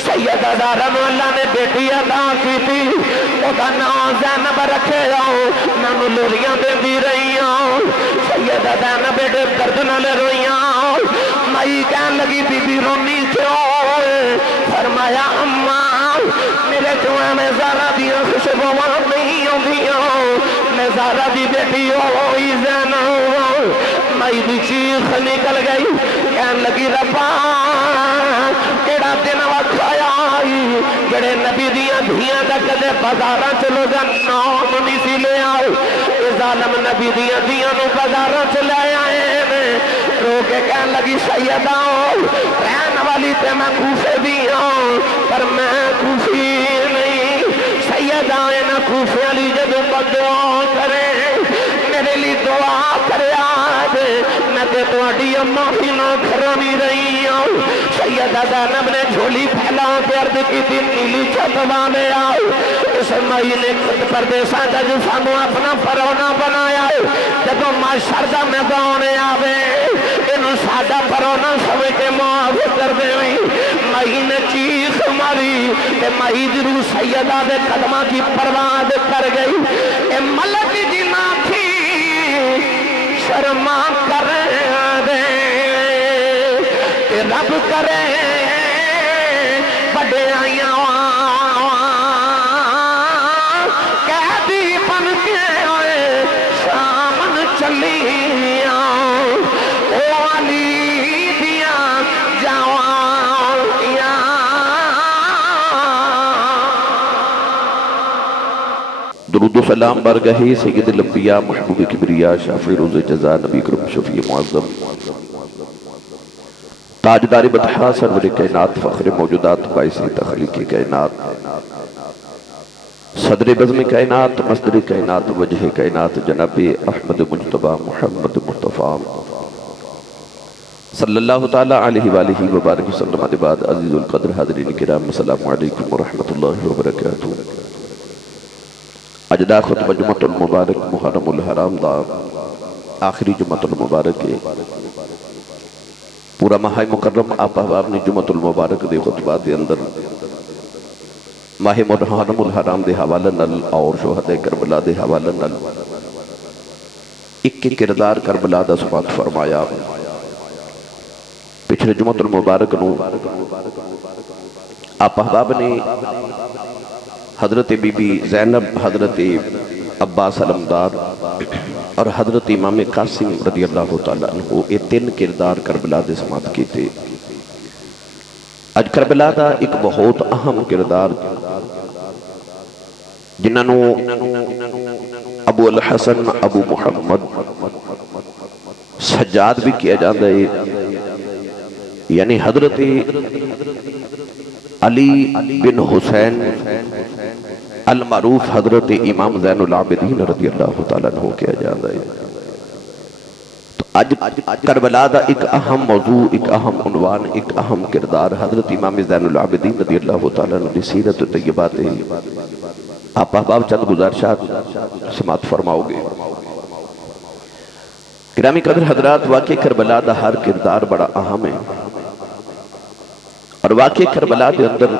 سیدہ زہرا نو اللہ نے بیٹی عطا کی تھی او دا نام زینب رکھے نام لولیاں دے دی رہی سیدہ زینب بیٹے درد نال روئیاں مائی کہن لگی بی بی رونی کیوں فرمایا اماں میرے جوائے میں زہرا دیاں خوشبوواں نہیں ہوندیاں میں زہرا دی بیٹی ہوئی زینب مائی دی چیخ نکل گئی کہن لگی ربا کیڑا دن وقت آیا جڑے نبی دیاں دھیاں دا کدے بازاراں چلو جا نام نہیں سی لے آئے اے ظالم نبی دیاں دھیاں نو بازاراں چلے آئے رو کے کہن لگی سیدہ رہن والی تے میں کوفے بھی ہوں پر میں کوفی نہیں سیدہ اینا کوفے علی جدو بدعا کرے میرے لیے دعا کرے آج میں تے تواڈی اماں بھی نہ کھرانی رہی ہوں سیدہ زینب نے جھولی پھیلا کے عرض کی تھی نیلی چھت والے آؤ اس مائی نے خود پردیساں جج سانو اپنا پرونا بنایا جب معاشر دا میدان آوے انہوں سادہ پرونا سمجھ کے معاف کر دے مائی نے چیخ ماری کہ مائی درو سیدہ دے قدمہ کی پرواد کر گئی اے ملک جنا تھی شرما کر دے کہ رب کرے بڑے آئیاں قیدی بن کے آئے سامن چلیاں او علی دیاں جوانیاں درود و سلام برگہی سید الانبیاء محبوب کبریاء شافع روز جزا نبی کرم شفیع معظم تاجدار بطحا سرور کائنات فخر موجودات باعث تخلیق کائنات صدر بزم کائنات مصدر کائنات وجہ کائنات جناب احمد مجتبہ محمد مصطفیٰ صلی اللہ تعالی علیہ وآلہ وبارک وسلم بعد عزیز القدر حاضرین کرام السلام علیکم ورحمۃ اللہ وبرکاتہ اجدا خطبہ جمعۃ المبارک محرم الحرام دا آخری جمعۃ المبارک پورا ماہ مکرم آپ احباب نے جمعۃ المبارک دے خطبات دے اندر ماہ محرم الحرام دے حوالہ نل اور شہداء کربلا دے حوالہ نل ایک کردار کربلا دا سبات فرمایا پچھلے جمعۃ المبارک نو آپ احباب نے حضرت بی بی زینب حضرت عباس علمدار اور حضرت امام قاسم رضی اللہ تعالیٰ عنہ یہ تین کردار کربلا دے سماعت کی تھے اج کربلا دا ایک بہت اہم کردار جنہوں ابو الحسن ابو محمد سجاد بھی کیا جاندہ ہے یعنی حضرت علی بن حسین المعروف حضرت امام زین العابدین رضی اللہ تعالیٰ عنہ کیا جاتا ہے تو آج کربلا دا ایک اہم موضوع ایک اہم عنوان ایک اہم کردار حضرت امام زین العابدین رضی اللہ تعالیٰ عنہ دی سیرت و طیبات ہے آپ احباب چند گزارشات سماعت فرماؤ گے گرامی قدر حضرات واقع کربلا دا ہر کردار بڑا اہم ہے اور واقع کربلا دے اندر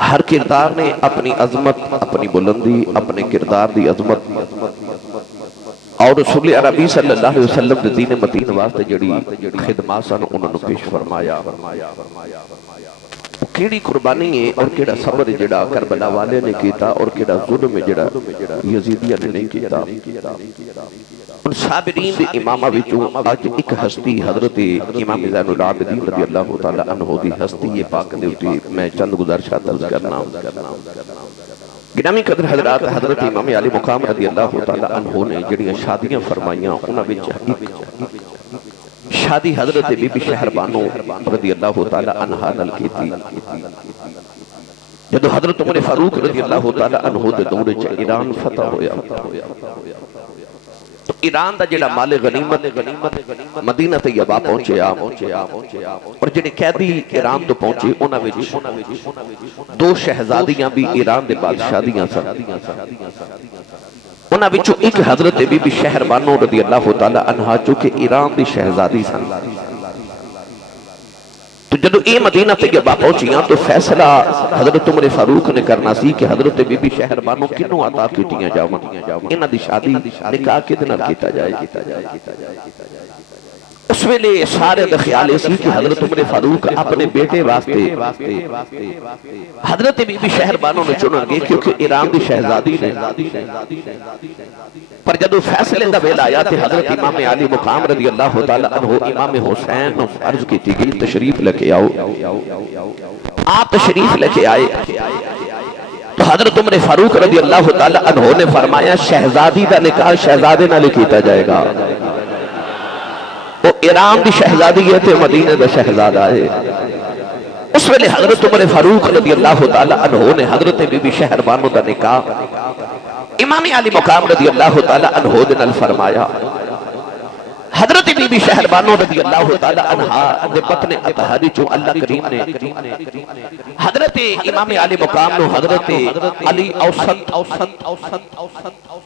ہر کردار نے اپنی عظمت اپنی بلندی اپنے کردار دی عظمت اور رسول عربی صلی اللہ علیہ وسلم دے دین مدین واسطے جڑی خدمات سن انہوں نے پیش فرمایا کیڑی قربانی ہے اور کیڑا صبر جڑا کربلا والے نے کیتا اور کیڑا ظلم جڑا یزیدیہ نے نہیں کیتا ان صابرین دے امامہ وچوں آج ایک ہستی حضرت امام زین العابدین رضی اللہ تعالیٰ عنہ دی ہستی یہ پاک دے ہوتی میں چند گزارشات عرض کرنا گرامی قدر حضرات حضرت امام علی مقام رضی اللہ تعالیٰ عنہ نے جڑیاں شادیاں فرمائیاں انہاں وچ ایک شادی حضرت بی بی شہربانو رضی اللہ تعالیٰ عنہ نل کی تھی جدو حضرت عمر فاروق رضی اللہ تعالیٰ عنہ دے دور چ ایران فتح ہویا تو ایران دا جڑا مال غنیمت مدینہ طیبہ پہنچے اور جنہیں قیدی ایران تو پہنچے انہاں وچ دو شہزادیاں بھی ایران دے بادشاہیاں سن انہاں وچوں ایک حضرت بی بی شہربانو رضی اللہ تعالیٰ عنہ چونکہ ایران دی شہزادی سن تو جدو یہ مدینہ طیبہ پہنچیاں تو فیصلہ حضرت عمر فاروق نے کرنا سی کہ حضرت بی بی شہر بانو کنوں عطا کیتیاں جاواں، انہاں دی شادی نکاح کدے نال کیتا جائے۔ اس ویلے سارے دا خیال اسی کہ حضرت عمر فاروق اپنے بیٹے واسطے حضرت بی بی شہر بانو نے چنن گے کیونکہ ایران دی شہزادی نے۔ پر جدو فیصلے دا ویلا آیا تے حضرت امام علی مقام رضی اللہ تعالیٰ عنہ امام حسین عرض کی تھی گئی تشریف لکے آؤ، آپ تشریف لکے آئے تو حضرت عمر فاروق رضی اللہ تعالیٰ عنہ نے فرمایا شہزادی دا نکاح شہزادے نہ لکھیتا جائے گا، وہ ایران دی شہزادی ہے تے مدینہ دا شہزادہ ہے۔ اس ویلے حضرت عمر فاروق رضی اللہ تعالیٰ عنہ نے حضرت بی بی شہر بانو دا نکاح امام علی مقام رضی اللہ تعالیٰ عنہ دنال فرمایا۔ حضرت بی بی شہر بانو رضی اللہ تعالیٰ عنہ دے بطن اطہاری جو اللہ کریم نے حضرت امام علی مقام نو حضرت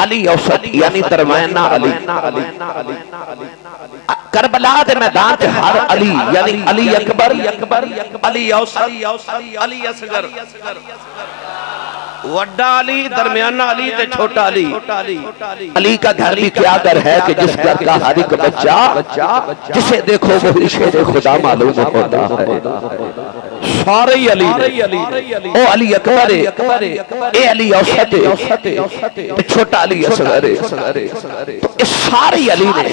علی اوسط یعنی درمیانہ علی کربلا دے میدان تے ہر علی یعنی علی اکبر علی اوسط علی اصغر وڈا علی درمیانہ علی تے چھوٹا علی۔ علی کا گھر بھی کیا گھر ہے کہ جس گھر کا ہر ایک بچہ جسے دیکھو وہ شیر خدا معلوم ہوتا ہے۔ سارے علی او علی اکبر اے علی اوسط چھوٹا علی اصغر، تو اس سارے علی نے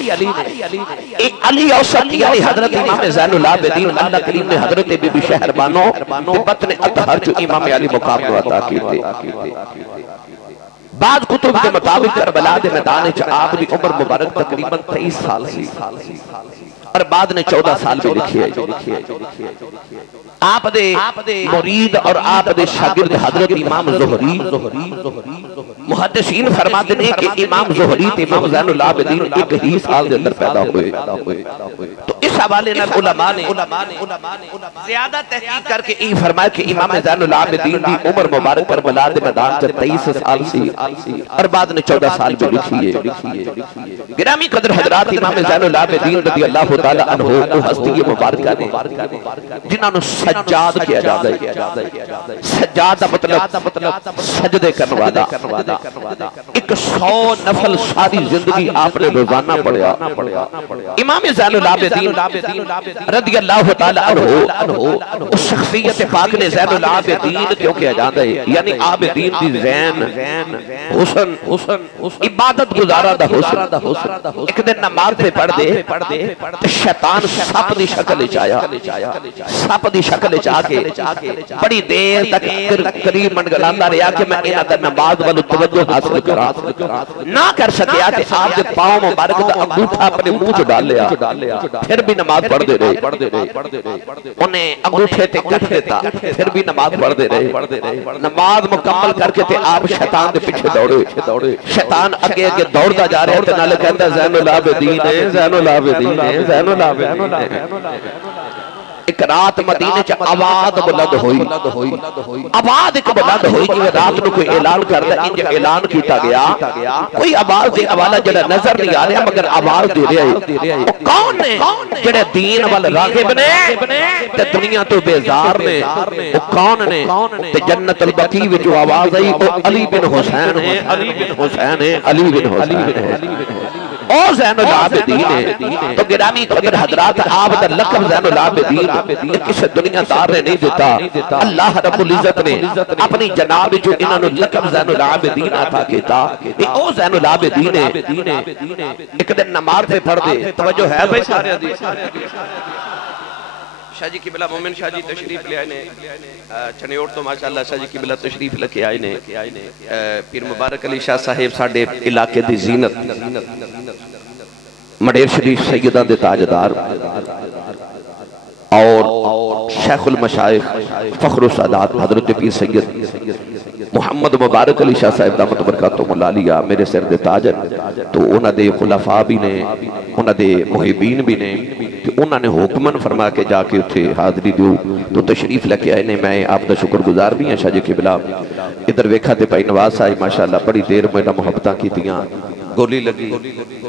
اے علی اوسط یعنی حضرت امام زین العابدین اللہ کریم نے حضرت بی بی شہر بانو بطن اطہر جو امام علی مقام کو عطا کی تھی۔ بعض کتب کے مطابق کربلا دے میدان چ آپ دی عمر مبارک تقریباً 23 سال سی اور بعد نے 14 سال بھی لکھی ہے۔ آپ دے مرید اور آپ دے شاگرد حضرت امام زہری محدثین فرماتے ہیں کہ امام زہری تے امام زین العابدین ایک ہی سال دے اندر پیدا ہوئے۔ تو اس حوالے نال علماء نے زیادہ تحقیق کر کے یہ فرمایا کہ امام زین العابدین دی عمر مبارک کربلا دے میدان چ 23 سال سی اور بعد نے 14 سال بھی لکھی ہے۔ گرامی قدر حضرات امام زین العابدین رضی اللہ تعالی عنہ وہ ہستی مبارکہ نے جنہاں نے سجاد کیا جاتا ہے۔ سجاد دا مطلب سجدے کرنے والا۔ 100 نفل ساری زندگی آپ نے روزانہ پڑھیا۔ امام زین العابدین رضی اللہ تعالی عنہ اس شخصیت پاک نے زین العابدین کیوں کیا جاتا ہے یعنی عابدین دی زین حسن عبادت گزارا دا حسن۔ ایک دن نماز پہ پڑھ دے شیطان سپ دی شکل چایا، سپ دی شکل چاہ کے بڑی دیر تک قریب منگلاندہ رہا کہ میں انہاں دا نماز والو توجہ حاصل کرا نہ کر سکیا کہ آپ دے پاؤں مبارک دا انگوٹھا اپنے منہ چ ڈال لیا، پھر بھی نماز پڑھ دے رہے، انہیں انگوٹھے تے کٹ دیتا پھر بھی نماز پڑھ دے رہے۔ نماز مکمل کر کے تے آپ شیطان دے پیچھے دوڑے، شیطان اگے اگے دوڑتا جا رہا ہے تے نالے کہتا زین العابدین ہے، زین العابدین ہے، زین العابدین ہے۔ ایک رات مدینے چ آواز بلند ہوئی، آواز ایک بلند ہوئی کہ رات نو کوئی اعلان کردا، انج اعلان کیتا گیا کوئی آواز دے حوالہ جڑا نظر نہیں آ رہا مگر آواز دے رہا ہے۔ وہ کون نے جڑے دین وال راغب نے تے دنیا تو بیزار نے؟ وہ کون نے تے جنت البقیع وچ آواز آئی وہ علی بن حسین ہے، علی بن حسین ہے، علی بن حسین ہے او زین العابدین ہے۔ تو گرامی قدر حضرات آپ دا لقب زین العابدین کسی دنیا دار نے نہیں دیتا، اللہ رب العزت نے اپنی جناب جو انہوں نے لقب زین العابدین عطا کیتا او زین العابدین ہے۔ ایک دن نماز پہ پڑھ دے، توجہ ہے بھائی سارے حدیث شاہ جی قبلہ مومن شاہ جی تشریف لے آئے نے چنیوٹ تو ماشاءاللہ شاہ جی قبلہ تشریف لے آئے نے۔ پیر مبارک علی شاہ صاحب ساڑھے علاقے دی زینت مڈیر شریف سیدہ دے تاجدار اور شیخ المشائخ فخر السادات حضرت پیر سید محمد مبارک علی شاہ صاحب دامت برکاتہم العالیہ میرے سر دے تاج تو انہاں دے خلفاء بھی نے، انہاں دے محبین بھی نے، کہ انہاں نے حکمن فرما کے جا کے اتھے حاضری دیو تو تشریف لے کے آئے نے۔ میں آپ دا شکر گزار بھی ہیں شاہ جی قبلہ۔ ادھر ویکھا تے پائی نواز صاحب ماشاءاللہ بڑی دیر میرا محبتاں کی تیاں گولی لگی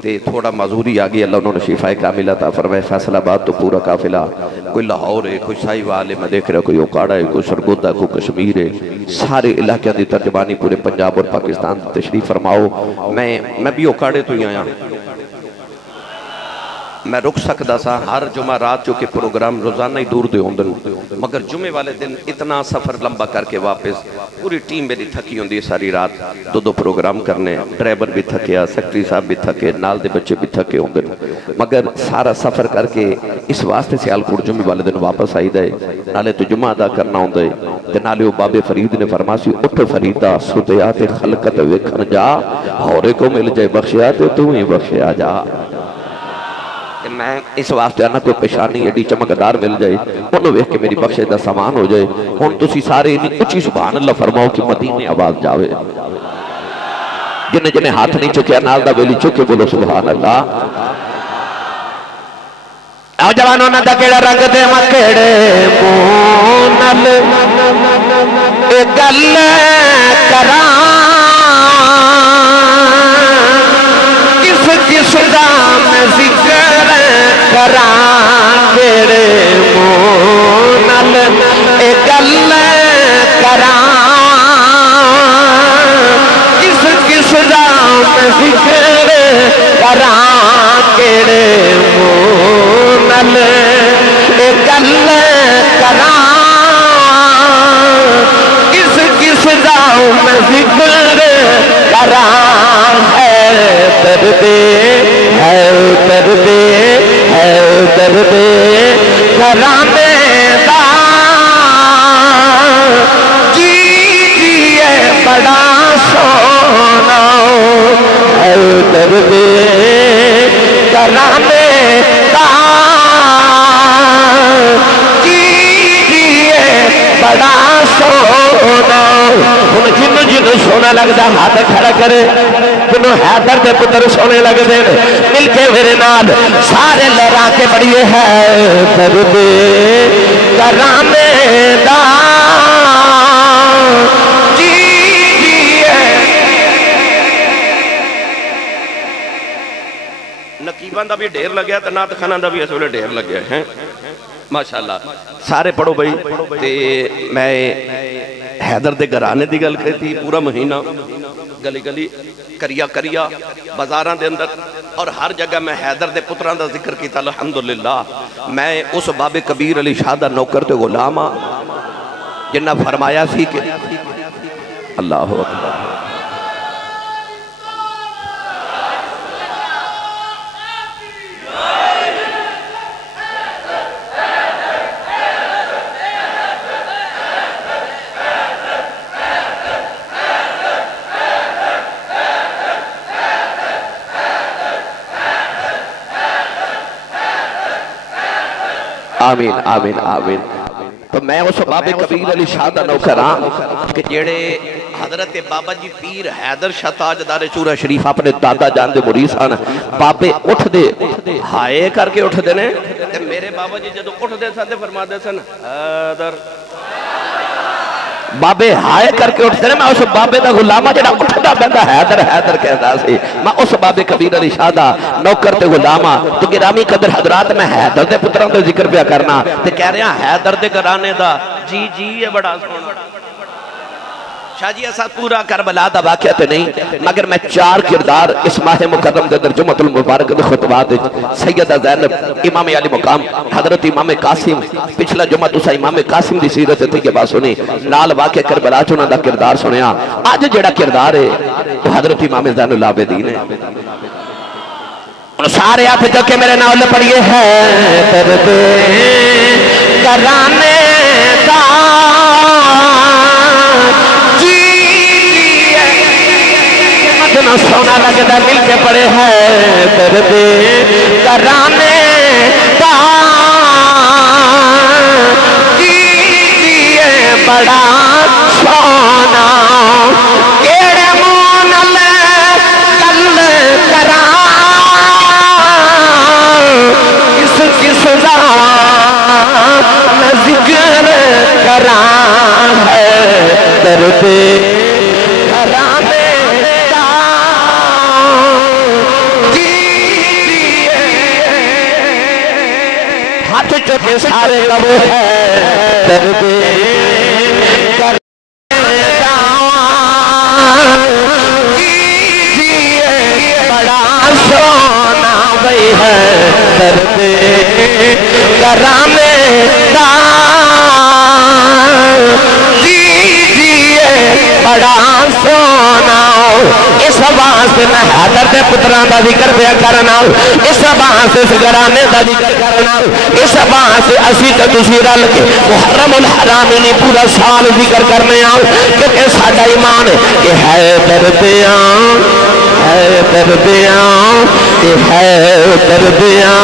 تے تھوڑا معذوری آگئی اللہ انہوں نے شفا کاملہ عطا فرمائے فیصل آباد تو پورا قافلہ کوئی لاہور ہے کوئی ساہیوال ہے میں دیکھ رہا کوئی اوکاڑا ہے کوئی سرگودا کوئی کشمیر ہے سارے علاقے دی ترجمانی پورے پنجاب اور پاکستان تشریف فرماؤ میں بھی اوکاڑے تو ہی آیا میں رک سکتا سا ہر جمعہ رات چونکہ پروگرام روزانہ ہی دور دے ہوندن مگر جمعے والے دن اتنا سفر لمبا کر کے واپس پوری ٹیم میری تھکی ہوندی ساری رات دو پروگرام کرنے ڈرائیور بھی تھکیا سیکٹری صاحب بھی تھکے نال دے بچے بھی تھکے ہوندن مگر سارا سفر کر کے اس واسطے سیالکوٹ جمعے والے دن واپس آئی دے نالے تو جمعہ ادا کرنا ہوندے تے نالے وہ باب فرید نے فرماسی اٹھ فریدہ ستیات خلقت وکھن جا ہورے کو مل جائے بخشیا تو ہی بخشیا جا میں اس واسطے آنا کوئی پیشانی ایڈی چمکدار مل جائے انہوں ویکھ کے میری بخشے دا سامان ہو جائے ہون تسی سارے انہیں اچھی سبحان اللہ فرماؤ کہ مدینے آواز جاوے جنہیں ہاتھ نہیں چکے نال دا ویلی چکے بولو سبحان اللہ او جوانوں نہ دا کیڑا رنگ دے مکڑے مونل اے گل کران کس دا میں ذکر کران کیڑے مونل اے گل کران کس دا میں ذکر کران کیڑے مونل اے گل کران کس دا میں ذکر کران ہے درد کرانے دا جی بڑا سونا ہے درد کرانے دا جی بڑا سونا جنوں سونا لگتا ہاتھ کھڑا کرے جنوں حیدر دے پتر سونے لگ دے مل کے میرے نال سارے لہرا کے بڑھئے ہے درد کرانے دا نقیبان دا بھی ڈھیر لگیا تو نات خانہ دا بھی اس ویلے ڈھیر لگیا ہے ماشاءاللہ سارے پڑھو بھائی تے میں حیدر دے گھرانے دی گل کہتی پورا مہینہ گلی گلی کریا بازاران دے اندر اور ہر جگہ میں حیدر دے پتران دا ذکر کیتا الحمدللہ میں اس باب کبیر علی شاہ دا نوکر تے غلامہ جنہ فرمایا سی کہ اللہ اکبر آمین آمین آمین تو میں اس باب کبیر علی شاہ دا نوکران کہ جیڑے حضرت بابا جی پیر حیدر شاہ تاجدار چورہ شریف اپنے دادا جان دے مریسان بابے اٹھ دے ہائے کر کے اٹھ دے نے میرے بابا جی جدو اٹھ دے سن فرما دے سن حیدر بابے ہائے کر کے اٹھتے ہیں میں اس بابے دا غلامہ جڑا اٹھتا بندہ حیدر کہتا سی میں اس بابے کبیر علی شاہ دا نوکر تے غلامہ تو گرامی قدر حضرات میں حیدر دے پتران دے ذکر پیا کرنا تے کہہ رہے ہیں حیدر دے گرانے دا جی یہ بڑا سونا شاہ جی ایسا پورا کربلا دا واقعہ تے نہیں مگر میں 4 کردار اس ماہ مقدم دے در جمعۃ المبارک دے خطبات سیدہ زینب امام علی مقام حضرت امام قاسم پچھلا جمعہ تسا امام قاسم دی سیرت تھی کہ بات سنی نال واقعہ کربلا چونا دا کردار سنیا آج جڑا کردار ہے تو حضرت امام زین العابدین ہے ان سارے ہاتھ جو کہ میرے نال پڑھئے ہیں درد کرانے دا سونا لگتا مل کے پڑے ہیں درد کرانے دا جی بڑا سونا کیڑے مونل کل کران کس دا میں ذکر کران ہے درد کرانے ہاتھ چوکے سارے کبو ہے درد بڑا سونا بھئی ہے درد کرانے دا بڑا سونا اس واسطے میں حیدر دے پتران دا ذکر پیا کرنا اس واسطے اس گرانے دا ذکر کرنا اس واسطے اسی تے تسی رل کے محرم الحرام نہیں پورا سال ذکر کرنے آؤ کیونکہ ساڈا ایمان ہے کہ حیدر دیاں حیدر دیاں کہ حیدر دیاں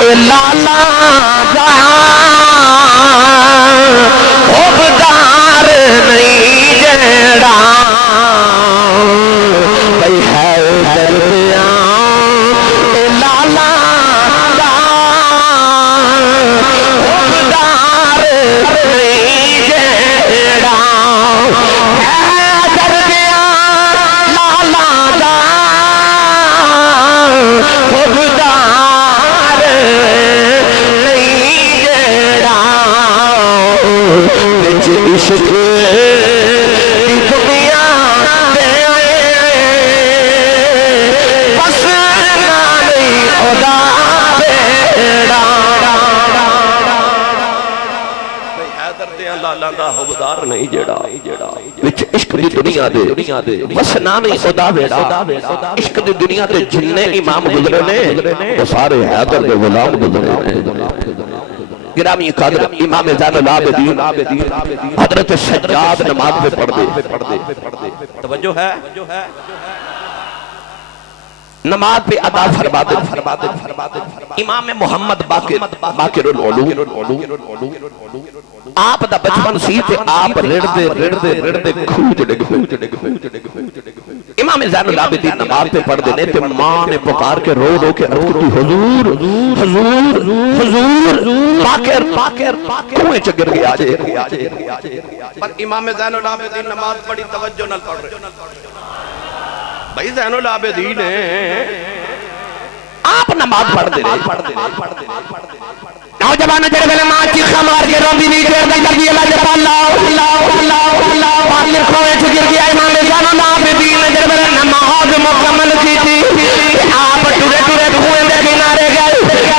اے لالا خوبدار نہیں جڑا بھئی حیدر دیاں اے لالا خوبدار نہیں جڑا حیدر دیاں لالا خوبدار نہیں جڑا بچ عشق کی دنیا دے بس نہیں خدا بیڑا حیدر دیاں لالا دا حبدار نہیں جڑا وچ عشق دی دنیا دے بس نہیں خدا بیڑا عشق دی دنیا دے جننے امام گزرے نے وہ سارے حیدر دے غلام گزرے نے گرامی قدر امام زین العابدین حضرت سجاد نماز پہ پڑھ دے توجہ ہے نماز پہ ادا فرما دے امام محمد باقر العلوم آپ دا بچپن سی تے آپ رڑ دے کھوج ڈگ امام زین العابدین نماز پہ پڑھ دے تے ماں نے پکار کے رو کے حضور باقر کنویں چ گر گیا پر امام زین العابدین نماز پڑھی توجہ نہ پڑھ رہے بھائی زین العابدین آپ نماز پڑھ دے نوجوان جڑے ویلے ماں چیخا مار کے روندی نہیں دیر دا جلدی اللہ جب اللہ باقر کھوئے چ گر گیا امام زین العابدین جڑے ویلے نماز مکمل کی تھی آپ ٹورے کنویں دے کنارے گئے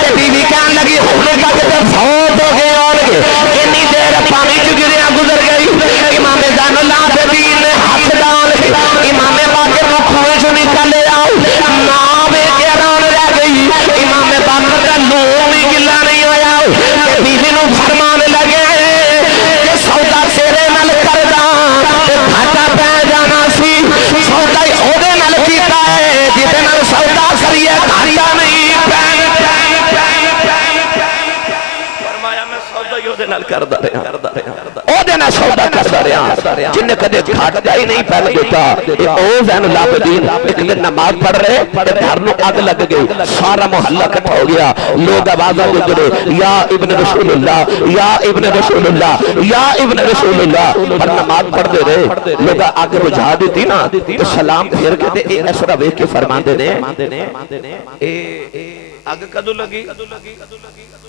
ٹی وی کہنے لگی ہونے کا کہ فوت ہو گئے اور اتنی دیر پانی چ گریا گزر گئی امام زین العابدین ہاتھ ڈال کے امام باقر کو کنویں سے نکالے آؤ ماں بے حیران رہ گئی امام باقر کا لون ہی گلا نہیں ہویا کہ بیوی نو فرمان لگے کہ سودا تیرے نال کردا تے گھاٹا پے جانا سی سودا ہی اودے نال کیتا ہے جتے نال سودا کریے گھاٹا نہیں پے فرمایا میں سودا ہی اودے نال کردا رہا اودے نال سودا کردا رہا جن کدے گھاٹا ہی نہیں پہل دیتا او زین العابدین ایک دن نماز پڑھ رہے گھر نو اگ لگ گئی سارا محلہ اکٹھا ہو گیا لوگ آوازاں گزرے یا ابن رسول اللہ یا ابن رسول اللہ یا ابن رسول اللہ پر نماز پڑھ دے رہے لوگ اگ بجھا دیتی نا تو سلام پھیر کے دے اے ایسرا ویکھ کے فرمان دے اے اگ کدو لگی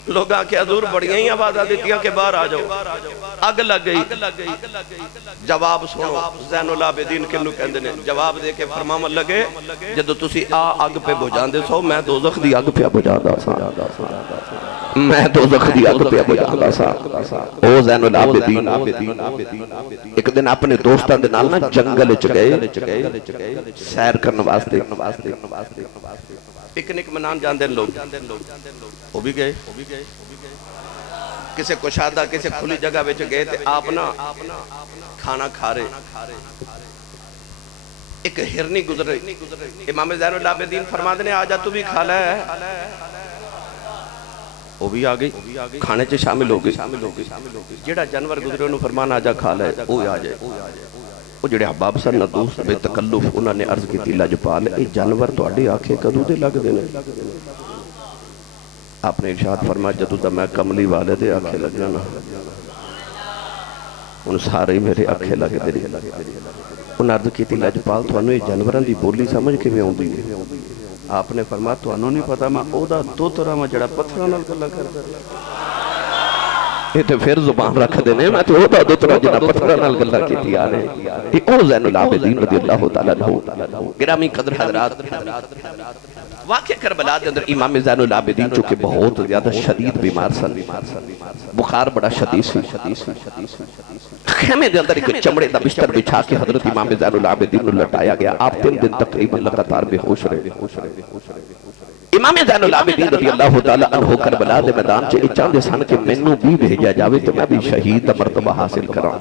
لوگ آکے حضور بڑیاں ہی آوازاں دیتیاں کہ باہر آ جاؤ اگ لگ گئی جواب سنو زین العابدین کنو کہندے نے جواب دے کے فرمان لگے جدو تسی اگ پہ بجھان دے سو میں دوزخ دی اگ پہ بجھان دا سا میں دوزخ دی اگ پہ بجھان دا سا او زین العابدین ایک دن اپنے دوستان دے نال نا جنگل چ گئے سیر کرنے واسطے پکنک منان جاندے لوگ وہ بھی گئے کسے کشادہ کسے کھلی جگہ بیچ گئے تھے آپ نا کھانا کھا رہے ایک ہرنی گزر رہی امام زین العابدین فرما دینے آجا تو بھی کھا لے وہ بھی آگئی کھانے چے شامل ہو گئی جیڑا جانور گزرے انہوں فرمان آجا کھا لے وہ آ جائے وہ جڑے حباب سن ندوس بے تکلف انہوں نے عرض کی تھی لجپال اے جانور تو اڈے آنکھیں کدو دے لگ دینے آپ نے ارشاد فرمایا جدو دا میں کملی والے دے آنکھیں لگ جانا ان سارے میرے آنکھیں لگ دے انہوں عرض کی تھی لجپال تو انہوں یہ جانوران دی بولی سمجھ کے میں ہوں دی آپ نے فرمایا تو انہوں نے پتا میں او دا دو طرح میں جڑا پتھران گلا کر یہ تو پھر زبان رکھ دینے میں تو ہوتا دوترا جنہ پتھرہ نال گلہ کی تھی آنے یہ او زین العابدین رضی اللہ تعالیٰ عنہ گرامی قدر حضرات واقعہ کربلا دے اندر امام زین العابدین چونکہ بہت زیادہ شدید بیمار سن بخار بڑا شدید سی خیمے دے اندر ایک چمڑے دا بستر بچھا کے حضرت امام زین العابدین نے لٹایا گیا آپ 3 دن تقریباً لگاتار بے ہوش رہے امام زین العابدین رضی اللہ تعالیٰ عنہ کربلا دے میدان چے چاندے سن کہ مینوں بھی بھیجا جاوے تو میں بھی شہید دا مرتبہ حاصل کراں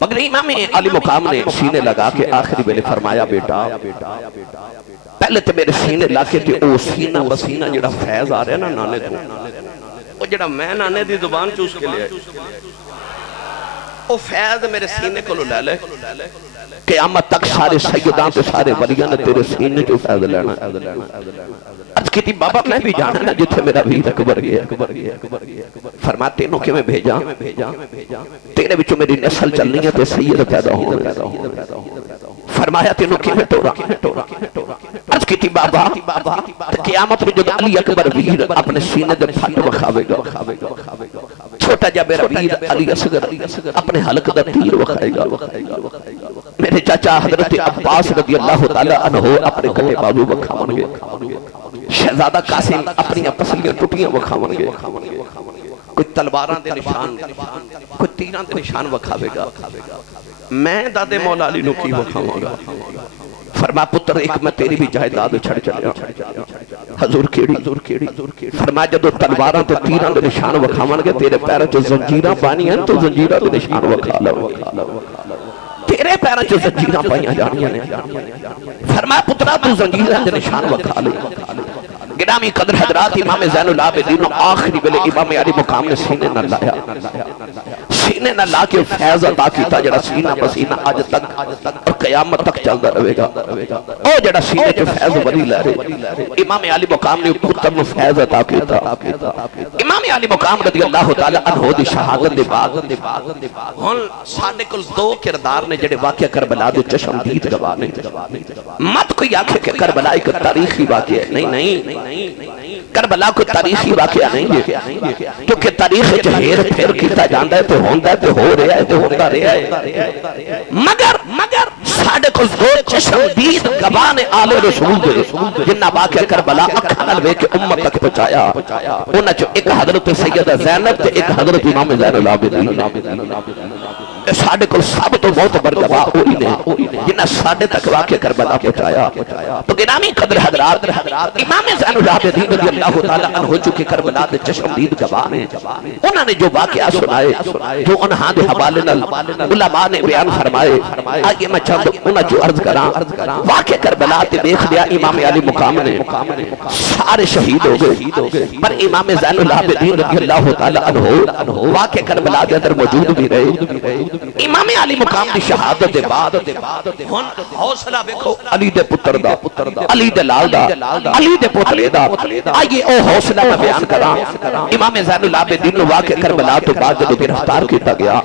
مگر امام علی مقام نے سینے لگا کے آخری ویلے فرمایا بیٹا پہلے تے میرے سینے لاکے تے او سینہ بسینہ جڑا فیض آ رہا ہے نا نانے تو وہ جڑا میں نانے دی زبان چوس کے لئے او فیض میرے سینے کو لے لے قیامت تک سارے سیدان تے سارے ولیاں نے تیرے سینے جو فیض لینا عرض کی تھی بابا میں بھی جانا نا جتھے میرا ویر اکبر گیا فرما تینوں کہ میں بھیجا تیرے بچوں میری نسل چلنی ہے تے سید پیدا ہوں فرمایا تینوں کہ میں ٹورا عرض کی تھی بابا قیامت میں جب علی اکبر ویر اپنے سینے دے پھٹ وکھاوے گا چھوٹا جب میرا ویر علی اصغر اپنے حلق دا تیر وکھائے گا میرے چاچا حضرت عباس رضی اللہ تعالیٰ عنہ اپنے کٹے بازو وکھاون گے شہزادہ قاسم اپنی پسلیاں ٹوٹیاں وکھاون گے کوئی تلواراں دے نشان کوئی تیراں دے نشان وکھاوے گا میں دادے مولا علی نو کی وکھاواں گا فرما پتر ایک میں تیری بھی جائیداد چھڑ چلیا حضور کیڑی فرما جدو تلواراں تے تیراں دے نشان وکھاون گے تیرے پیراں چ زنجیراں پانی ہیں تو زنجیراں دے نشان وکھا لو تیرے پیراں چ زنجیراں پائیاں جانیاں نے فرما پترا تو زنجیراں دے نشان وکھا لے گرامی قدر حضرات امام زین العابدین آخری ویلے امام علی مقام نے سینے نہ لایا سینے نہ لا کے فیض عطا کیتا جڑا سینہ بسینہ آج تک اور قیامت تک چلتا رہے گا او جڑا سینے جو فیض ولی لے رہے امام علی مقام نے پتر میں فیض عطا کیتا امام علی مقام رضی اللہ تعالیٰ عنہ دی شہادت دے بعد ہن ساڈے کول 2 کردار نے جڑے واقعہ کربلا دے چشمدید گواہ نے مت کوئی آکھے کہ کربلا ایک تاریخی واقعہ ہے نہیں کربلا کوئی تاریخی واقعہ نہیں ہے کیونکہ تاریخ ہیر پھر کیتا جاندا ہے تو ہوندا ہے تو ہو رہا ہے تو ہوندا رہا ہے مگر ساڈے کول 2 چشمدید گواہ نے آل رسول دے جنہ واقعہ کربلا اکھاں نال ویکھ کے امت تک پہنچایا انہاں چوں ایک حضرت سیدہ زینب تے ایک حضرت امام زین العابدین ساڈے کول سب تو بہت بڑا گواہ وہی نے جنہ ساڈے تک واقعہ کربلا پہنچایا تو گرامی قدر حضرات امام زین العابدین رضی اللہ تعالیٰ عنہ چونکہ کربلا دے چشمدید گواہ نے انہوں نے جو واقعہ سنائے جو انہاں دے حوالے نال علماء نے بیان فرمائے آئیے میں چاہتا انہاں جو عرض کراں واقعہ کربلا تے دیکھ دیا امام علی مقام نے سارے شہید ہو گئے پر امام زین العابدین رضی اللہ تعالیٰ عنہ واقعہ کربلا دے اندر موجود بھی رہے امام علی مقام دی شہادت دے بعد ہن حوصلہ دیکھو علی دے پتر دا علی دے لال دا علی دے پوتلے دا آئیے او حوصلہ میں بیان کراں امام زین العابدین نو واقعہ کربلا تو بعد جب گرفتار کیتا گیا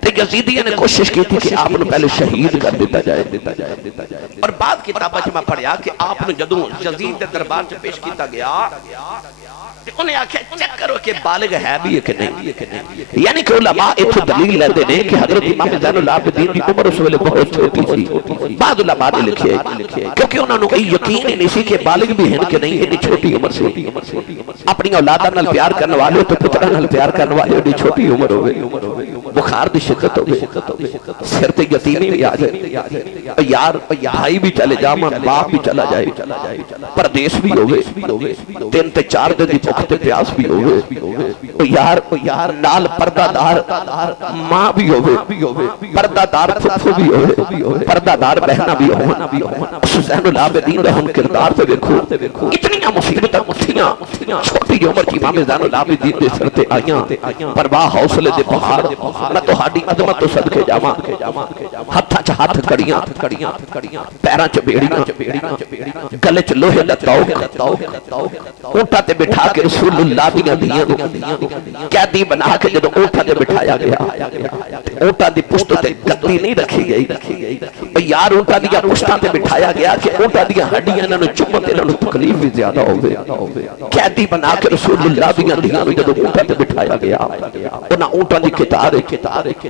تے یزیدیوں نے کوشش کی تھی کہ آپ نے پہلے شہید کر دیتا جائے اور بعد کتابہ میں پڑھیا کہ آپ نے جدوں یزید دے دربار سے پیش کیتا گیا انہیں آکھے چیک کرو کہ بالغ ہے بھی ہے کہ نہیں یعنی کہ علماء اتو دلیل لیتے ہیں کہ حضرت امام زین العابدین کی عمر اس ویلے بہت چھوٹی تھی بعض علماء نے لکھے کیونکہ انہوں نے یقین ہی نہیں سی کہ بالغ بھی ہیں کہ نہیں اتنی چھوٹی عمر سے اپنی اولادہ نال پیار کرنے والے تو پترہ نال پیار کرنے والے اتنی چھوٹی عمر ہوئے بخار دی شدت ہوئے سر تے یتیمی بھی آ جائے یار بھائی بھی چلے جا باپ بھی چلا جائے پردیس بھی ہوئے 3 تے 4 دن دی تے پیاس بھی ہوئے یار نال پردہ دار ماں بھی ہوئے پردہ دار پھپھو بھی ہوئے پردہ دار بہنہ بھی ہوئے زین العابدین رحم کردار پہ دیکھو اتنیاں مصیبتیں مٹھیاں چھوٹی عمر کی امام زین العابدین دے سر تے آئیاں پرواہ حوصلے دے پہاڑ میں تو ہاڈی عظمت تو صدقے جاواں ہتھاں چ ہاتھ کڑیاں پیراں چ بیڑیاں گلے چ لوہے دا توق اونٹاں تے بٹھا کے رسول اللہ دیاں دیاں قیدی بنا کے جدو اونٹاں دے بٹھایا گیا اونٹاں دی پشت تے گدی نہیں رکھی گئی یار اونٹاں دی پشتاں تے بٹھایا گیا کہ اونٹاں دی ہڈیاں انہاں نوں چمن تے انہاں نوں تکلیف بھی زیادہ ہوے قیدی بنا کے پاک رسول اللہ دیاں دیاں جدو اونٹاں تے بٹھایا گیا انہاں اونٹاں دی قطار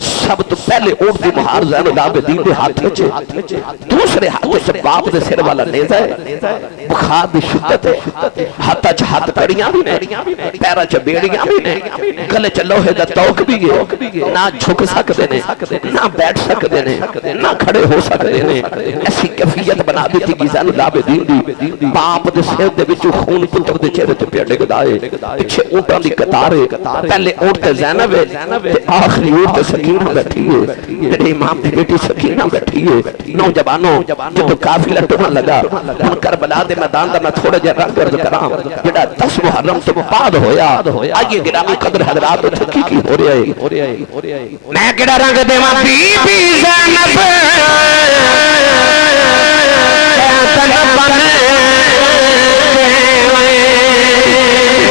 سب تو پہلے اونٹ دی مہار زین العابدین دے ہاتھ وچ دوسرے ہاتھ سے باپ دے سر والا نیزہ ہے بخار دی شدت ہے ہاتھاں چ ہاتھ کڑیاں بھی نے پیراں چ بیڑیاں بھی نے گلے چ لوہے دا توق بھی ہے نہ جھک سکدے نے نہ بیٹھ سکدے نے نہ کھڑے ہو سکدے نے ایسی کیفیت بنا دی تھی زین العابدین دی باپ دے سر دے وچ خون پتر دے چہرے تے پیڑ ڈگدا ہے پیچھے اونٹاں دی قطار ہے پہلے اونٹ تے زینب ہے تے آخری اونٹ تے سکینہ بیٹھی ہے میرے امام دی بیٹی سکینہ بیٹھی ہے نوجوانوں جب قافلہ ٹرن لگا ہن کربلا دے میدان دا میں تھوڑا جہا رنگ عرض کراں جڑا 10 محرم تو بعد ہویا آئیے گرامی قدر حضرات اتھے کی ہو رہا ہے میں کیڑا رنگ دیواں بی بی زینب تن بنے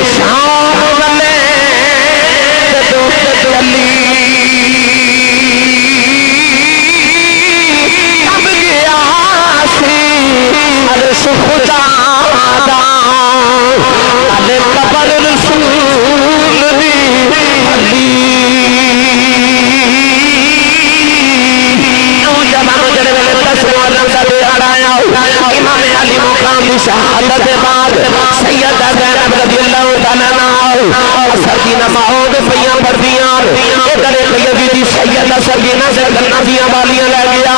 شام والے جدو چلی اب گیا سی عرش خدا دا علی قبر رسول دی علی نوجوانوں جڑے ویلے 10 محرم دا دیہڑا آیا امام علی مقام دی شہادت دے بعد سیدہ زینب رضی اللہ تعالیٰ عنہ سکینہ معود پیاں پڑھدیاں ادھر یزیدی سیدہ سکینہ سے گھرنا دیاں والیاں لے گیا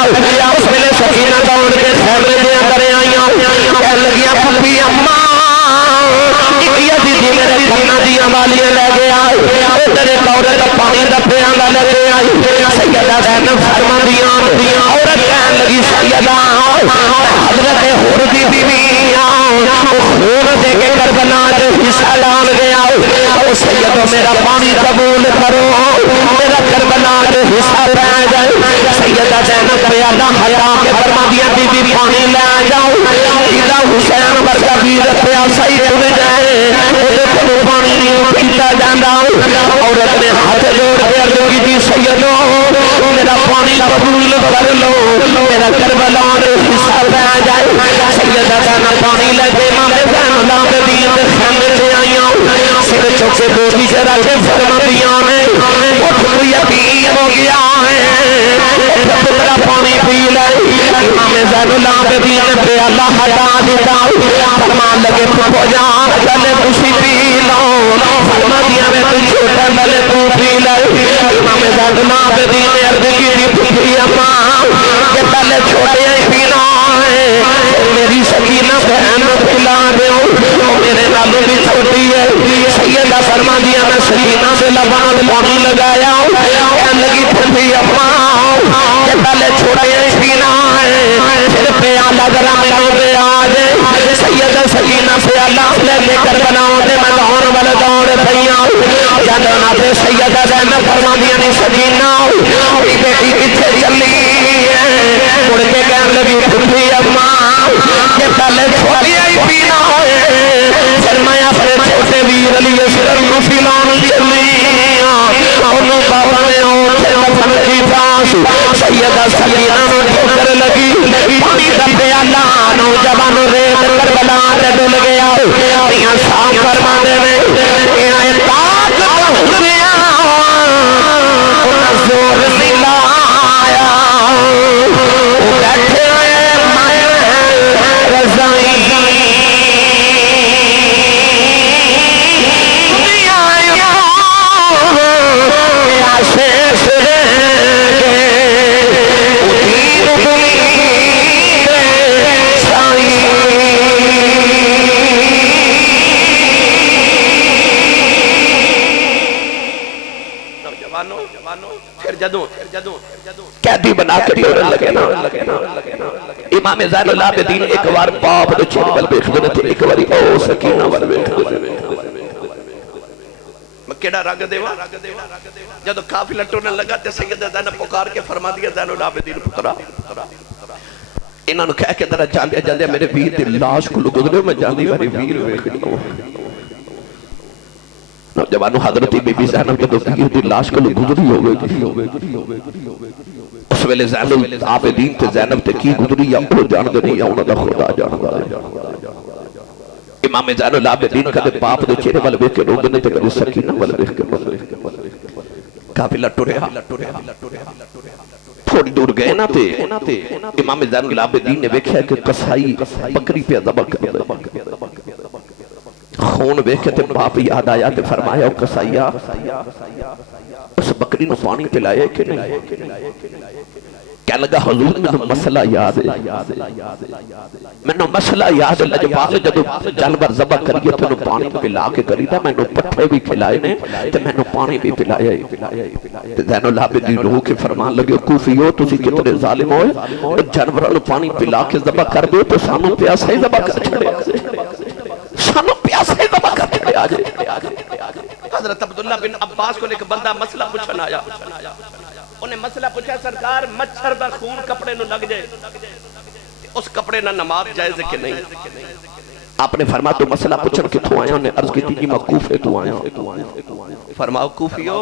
اس ویلے سکینہ دوڑ کے خیمے دے اندر آئیاں کہنے لگیاں پھپھی اماں ایک یزیدی میرے گھرنا دیاں والیاں لے گیا ادھر ایک عورت پانی دا پیاں لے گیا سیدہ زینب فرما دیاں عورت کہنے لگی سیدہ حضرت حور دی بیویاں خون دے کے کربلا تے حصہ ڈال گیا او سیدو میرا پانی قبول کرو میرا کربلا تے حصہ پہ جائے سیدہ زینب پیالہ ہٹا کے فرما دیا بی بی پانی لے جاؤ اذا حسین ورگا ویر پیاسا ہی ٹر جائے اودے کولوں پانی نہیں پیتا جاندا عورت نے ہاتھ جوڑ کے عرض کی سیدو میرا پانی قبول کر لو میرا کربلا تے حصہ پہ جائے سیدہ زینب پانی لے کے امام زین العابدین دے خیمے سے آئیاں سر چوکے بوٹی سے رکھے فرما دیاں نے اٹھ تو یقین ہو گیا ہے اٹھ پترا پانی پی لے امام زین العابدین نے پیالہ ہٹا دیتا فرما لگے پھپھو جان چلے خوشی پی لو فرما دیا میں تو چھوٹا لے تو پی لے امام زین العابدین نے عرض کی تھی پھپھی اماں کہ پہلے چھوٹے ہی پینا ہے میری سکینہ بہن پلا دیو میرے نالوں بھی چھوٹی ہے سیدہ فرما دیا میں سکینہ سے لبان پانی لگایا کہنے لگی پھپھی اماں کہ پہلے چھوٹے ہی پینا ہے پھر پیالہ ذرا میرے پہ آ جائے سیدہ سکینہ سے اللہ لے کر بناؤ دے میں دور والے دور پھیاں جب ناتے سیدہ زینب فرما دیا نہیں سکینہ بیٹی پیچھے چلی مڑ کے کہنے لگی پھپھی اماں کہ پہلے چھوٹی ہی پینا ہے پھر میں اپنے چھوٹے ویر علی اصغر کو پلان چلی انہوں بابا نے اٹھے وطن کی پاس سیدہ سکینہ نو ٹھوکر لگی پانی دا پیالہ نوجوان ریت کربلا تے ڈل گیا میاں صاحب فرما دے میں پاک ہونیا انہاں زور نہیں لایا وہ بیٹھے قیدی بنا کے ٹورن لگے نا امام زین العابدین ایک بار باپ دے چھوڑ بل بیخدنے تھے ایک باری او سکینہ بل بیخدنے میں کیڑا رنگ دیوا جب قافلہ ٹورن لگا تے سیدہ زینب پکار کے فرما دیا زین العابدین پترا انہوں نے کہہ کے درہ جاندے جاندے میرے ویر دی لاش کو لگدنے میں جاندی میری ویر ویکھنی ہو نوجوانوں حضرت بی بی زینب جب ویر دی لاش کو گزری ہو گئی اس ویلے زین العابدین تے زینب تے کی گزری یا او جان دے نہیں یا انہوں دا خدا جان دا امام زین العابدین کدے باپ دے چہرے ول ویکھ کے روندے نے تے کدے سکینہ ول ویکھ کے قافلہ ٹریا تھوڑی دور گئے نا تے امام زین العابدین نے ویکھیا کہ قصائی بکری پہ ذبح کر خون ویکھے تے باپ یاد آیا تے فرمایا او قصائیا اس بکری نو پانی پلائے کہ نہیں؟ کہنے لگا حضور میں مسئلہ یاد ہے میں نے مسئلہ یاد ہے لجبال جدو جانور ذبح کریے تو انہوں پانی پلا کے کری تھا میں نے پٹھے بھی کھلائے نے تو میں نے پانی بھی پلایا زین العابدین روح کے فرمان لگے کوفیو تسی کتنے ظالم ہوئے جانوروں نے پانی پلا کے ذبح کر دو تو سانوں پیاسا ہی ذبح کر چھڑے سانوں پیاسا ہی ذبح کر چھڑے آجے حضرت عبداللہ بن عباس کو ایک بندہ مسئلہ پوچھنا آیا انہیں مسئلہ پوچھا سرکار مچھر دا خون کپڑے نو لگ جائے اس کپڑے نہ نماز جائز ہے کہ نہیں؟ آپ نے فرمایا تو مسئلہ پوچھن کتھوں آیا انہیں عرض کی تھی جی میں کوفے تو آیا فرماؤ کوفیو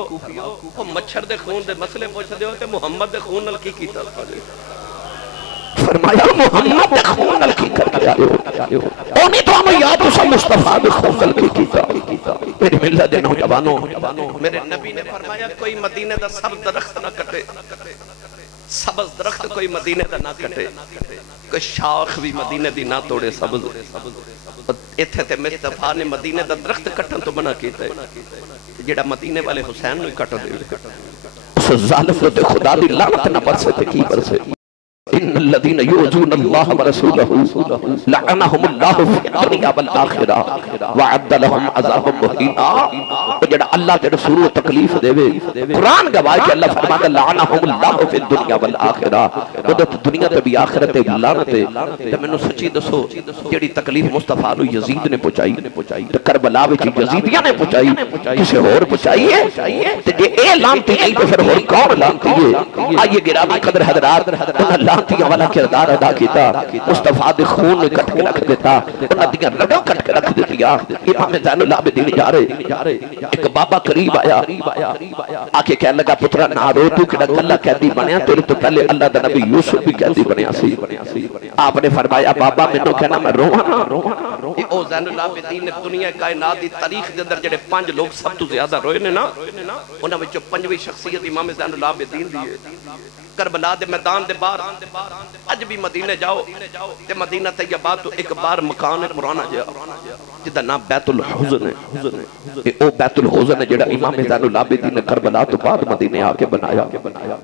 وہ مچھر دے خون دے مسئلے پوچھ دے ہوتے محمد دے خون نل کی کیتا فرمایا محمد دے خون نل کی کر کے آئے اونی تو ہمیں یاد اسا مصطفیٰ دے خون نل کی کیتا میری ملت دے نوجوانوں میرے نبی نے فرمایا کوئی مدینے دا سب درخت نہ کٹے سبز درخت کوئی مدینے دا نہ کٹے کوئی شاخ بھی مدینے دی نہ توڑے سبز ایتھے تے مصطفیٰ نے مدینے دا درخت کٹن تو منع کیتا ہے جیڑا مدینے والے حسین نو کٹ دے اس ظالم تے خدا دی لعنت نہ برسے تے کی برسے ان الذين يؤذون الله ورسوله لعنهم الله في الدنيا والآخرة وعد لهم عذابا مهينا جڑا اللہ تے رسول کو تکلیف دے قرآن گواہ کہ اللہ فرماتا لعنهم الله في الدنيا والآخرة وہ دنیا تے بھی آخرت تے لعنت تے مینوں سچی دسو جڑی تکلیف مصطفیٰ نو یزید نے پہنچائی تے کربلا وچ یزیدیاں نے پہنچائی کسے اور پہنچائی ہے تے جے اے لعنتی نہیں تے پھر اور کون لعنتی ہے آئیے گرامی قدر حضرات اللہ لعنتیاں والا کردار ادا کیتا مصطفیٰ دے خون نے کٹ کے رکھ دیتا انہاں دیاں رگاں کٹ کے رکھ دیتیا امام زین العابدین جا رہے ایک بابا قریب آیا آکے کہنے لگا پترا نہ رو تو کہنا اللہ قیدی بنیا تیرے تو پہلے اللہ دا نبی یوسف بھی قیدی بنیا سی آپ نے فرمایا بابا میں نے کہنا میں روانا او زین العابدین نے دنیا کائنات دی تاریخ دے اندر جڑے 5 لوگ سب تو زیادہ روئے نے نا انہاں وچوں 5ویں شخصیت امام زین العابدین دی ہے کربلا دے میدان دے بار اج بھی مدینے جاؤ تے مدینہ طیبہ تو ایک بار مکان ہے پرانا جا جدا نام بیت الحزن ہے او بیت الحزن ہے جڑا امام زین العابدین نے کربلا تو بعد مدینے آ کے بنایا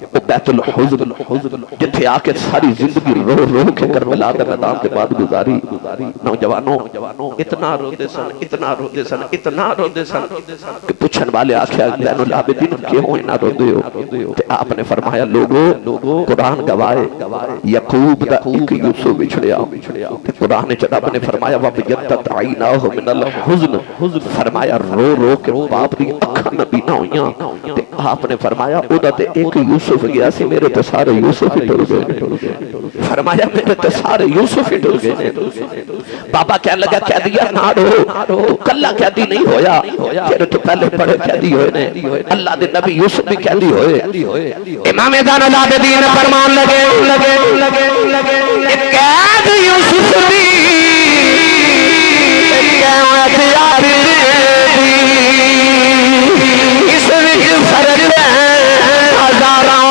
او بیت الحزن جتھے آ کے ساری زندگی رو رو کے کربلا دے میدان کے بعد گزاری نوجوانوں اتنا روندے سن اتنا روندے سن کہ پوچھن والے آکھیا زین العابدین کیوں اتنا روندے ہو تے آپ نے فرمایا لوگوں قرآن گواہے یعقوب دا ایک یوسف بچھڑیا قرآن نے رب نے فرمایا وَبْيَضَّتْ عَيْنَاهُ مِنَ الْحُزْنِ فرمایا رو رو کے باپ دی اکھاں نبینا ہویاں تے آپ نے فرمایا او دا تے ایک یوسف گیا سی میرے تے سارے یوسف ہی ٹر گئے فرمایا میرے تے سارے یوسف ہی ٹر گئے بابا کہنے لگا قیدیہ نہ رو کلا قیدی نہیں ہویا تیرے تو پہلے بڑے قیدی ہوئے نے اللہ دے نبی یوسف بھی قیدی ہوئے امام زین العابدین فرمان لگے قید یوسف دی قیامت یاری اس وچ فرق ہزاراں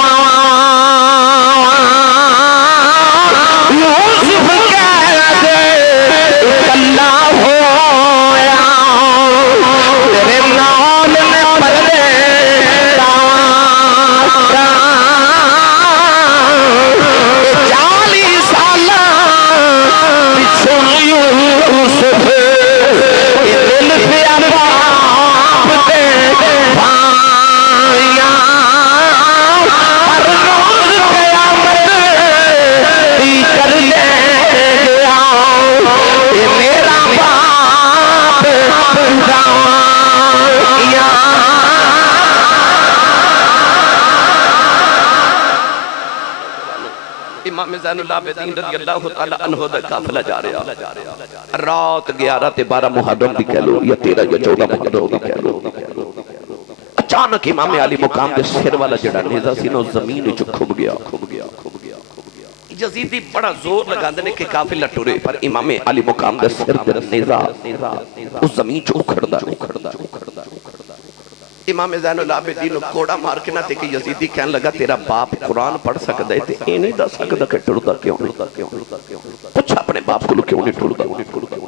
یوسف قید کلا ہویا تیرے نال نے پردے امام زین العابدین رضی اللہ تعالی عنہ دا قافلہ جا رہا رات 11 تے 12 محرم دی کہہ لو یا 13 یا 14 محرم دی کہہ لو اچانک امام علی مقام دے سر والا جڑا نیزہ سی نو زمین وچ کھب گیا یزیدی بڑا زور لگا دینے کہ قافلہ ٹورے پر امام علی مقام دے سر دے نیزہ اس زمین چو اکھڑ دا امام زین العابدین کوڑا مار کے نہ تے کہ یزیدی کہنے لگا تیرا باپ قرآن پڑھ سکتا ہے تے اے نہیں دا سکتا کہ ٹردا کیوں نہیں پوچھا اپنے باپ کو کیوں نہیں ٹردا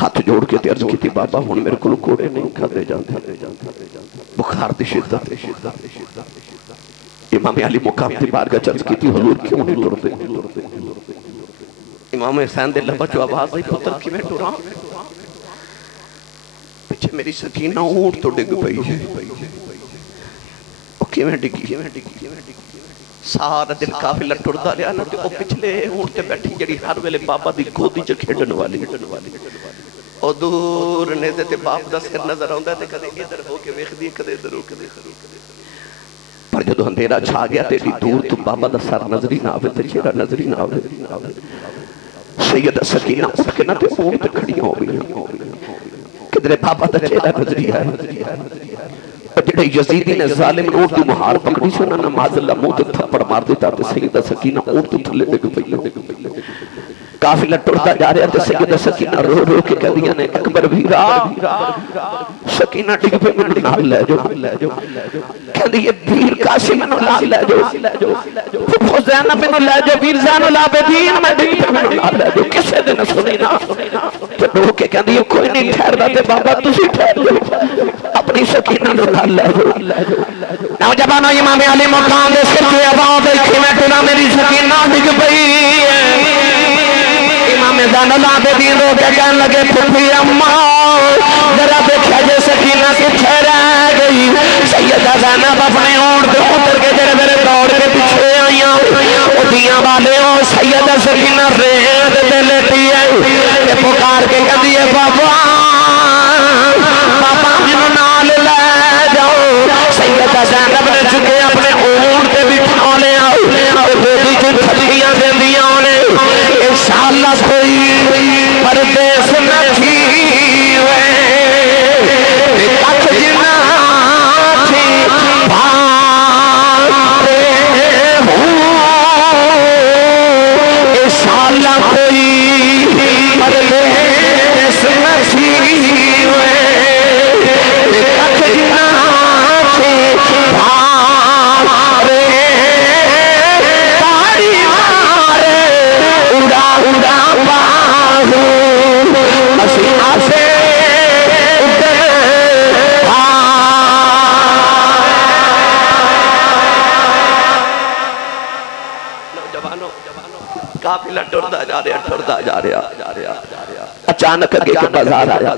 ہاتھ جوڑ کے تیرز کی تھی بابا ہون میرے کو کوڑے نہیں کھاتے جانتے بخار دی شدت امام علی مقام دی بارگاہ چرز کی تھی حضور کیوں نہیں ٹرتے امام حسین دے لبا جو آواز آئی پتر کی میں ٹورا پیچھے میری سکینہ اونٹ تو ڈگ پئی ہے اوکی میں ڈگی سارا دن قافلہ ٹردا لیا نا او پچھلے اونٹ تے بیٹھی جڑی ہر ویلے بابا دی گودی چ کھیڈن والی او دور نیزے تے باپ دا سر نظر آندا تے کدے ادھر ہو کے ویکھدی کدے ادھر ہو کے پر جدو اندھیرا چھا گیا تیری دور تو بابا دا سر نظری نہ آوے تے چہرہ نظری نہ آوے سیدہ سکینہ سکینہ تے اونٹ کھڑی ہو گئی کدرے بابا دا چہرہ نظری ہے جڑے یزیدی نے ظالم اونٹ دی مہار پکڑی سے انہاں نماز اللہ موت تھپڑ مار دیتا تے سیدہ سکینہ اونٹ تو تھلے ڈگ پئی قافلہ ٹرتا جا رہا تے سیدہ سکینہ رو رو کے کہہ دیا نے اکبر بھیرا سکینہ ڈگ پہ میں نال لے جو کہہ دیا بھیر کاشی میں نال لے جو زینب میں لے جو بھیر زین العابدین میں ڈگ پہ میں نال لے جو کسے دن سنی نا تے رو کے کہہ دیا کوئی نہیں ٹھہر دا تے بابا تسی ٹھہر جو اپنی سکینہ نال لے جو نوجوانو امام علی مقام دے سر کے آواز دیکھی میں ٹنا میری سکینہ ڈگ پئی امام زین العابدین رو کے کہنے لگے پھپھی اماں ذرا دیکھا جے سکینہ کتھے رہ گئی سیدہ زینب اپنے اونٹ تے اتر کے جڑے میرے دوڑ کے پیچھے آئیاں اٹھیاں والے ہو سیدہ سکینہ ریت تے لیٹی ہے تے پکار کے کہندی ہے بابا مینوں نال لے جاؤ سیدہ زینب نے چکے اپنے اونٹ تے بٹھا لیا تے بیٹی کو تھلیاں دیندیاں نے انشاءاللہ کوئی پردیس نہ تھی تک جنا تھی بھارے ہوں انشاءاللہ کوئی پردیس نہ تھی تک جنا تھی بھارے تاری مارے اڑا اڑا باہو مسیحہ سے قافلہ ٹردا جا رہا اچانک اگے کے بازار آیا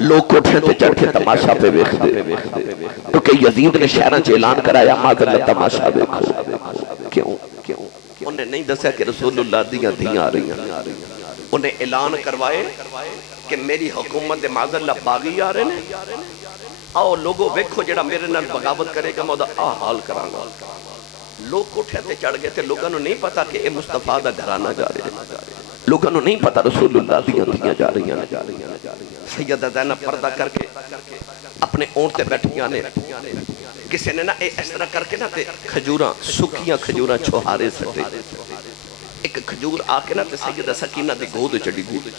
لوگ کوٹھے تے چڑھ کے تماشا پہ ویکھ دے کیونکہ یزید نے شہراں چ اعلان کرایا معذرت تماشا ویکھو کیوں انہیں نہیں دسیا کہ رسول اللہ دیاں دھیاں آ رہی ہیں انہیں اعلان کروائے کہ میری حکومت دے معذر اللہ باغی آ رہے ہیں آؤ لوگوں ویکھو جڑا میرے نال بغاوت کرے گا میں دا حال کراں گا لوگ کوٹھے تے چڑھ گئے تھے لوگوں نے نہیں پتا کہ اے مصطفیٰ دا گھرانہ جا رہے ہیں لوگوں نے نہیں پتا رسول اللہ دیاں دھیاں جا رہی ہیں سیدہ زینب پردہ کر کے اپنے اونٹ تے بیٹھیاں نے کسی نے نا اس طرح کر کے نا تے کھجوراں سکیاں کھجوراں چھوہارے سٹے ایک کھجور آ کے نا تے سیدہ سکینہ دے گود چڑی گئی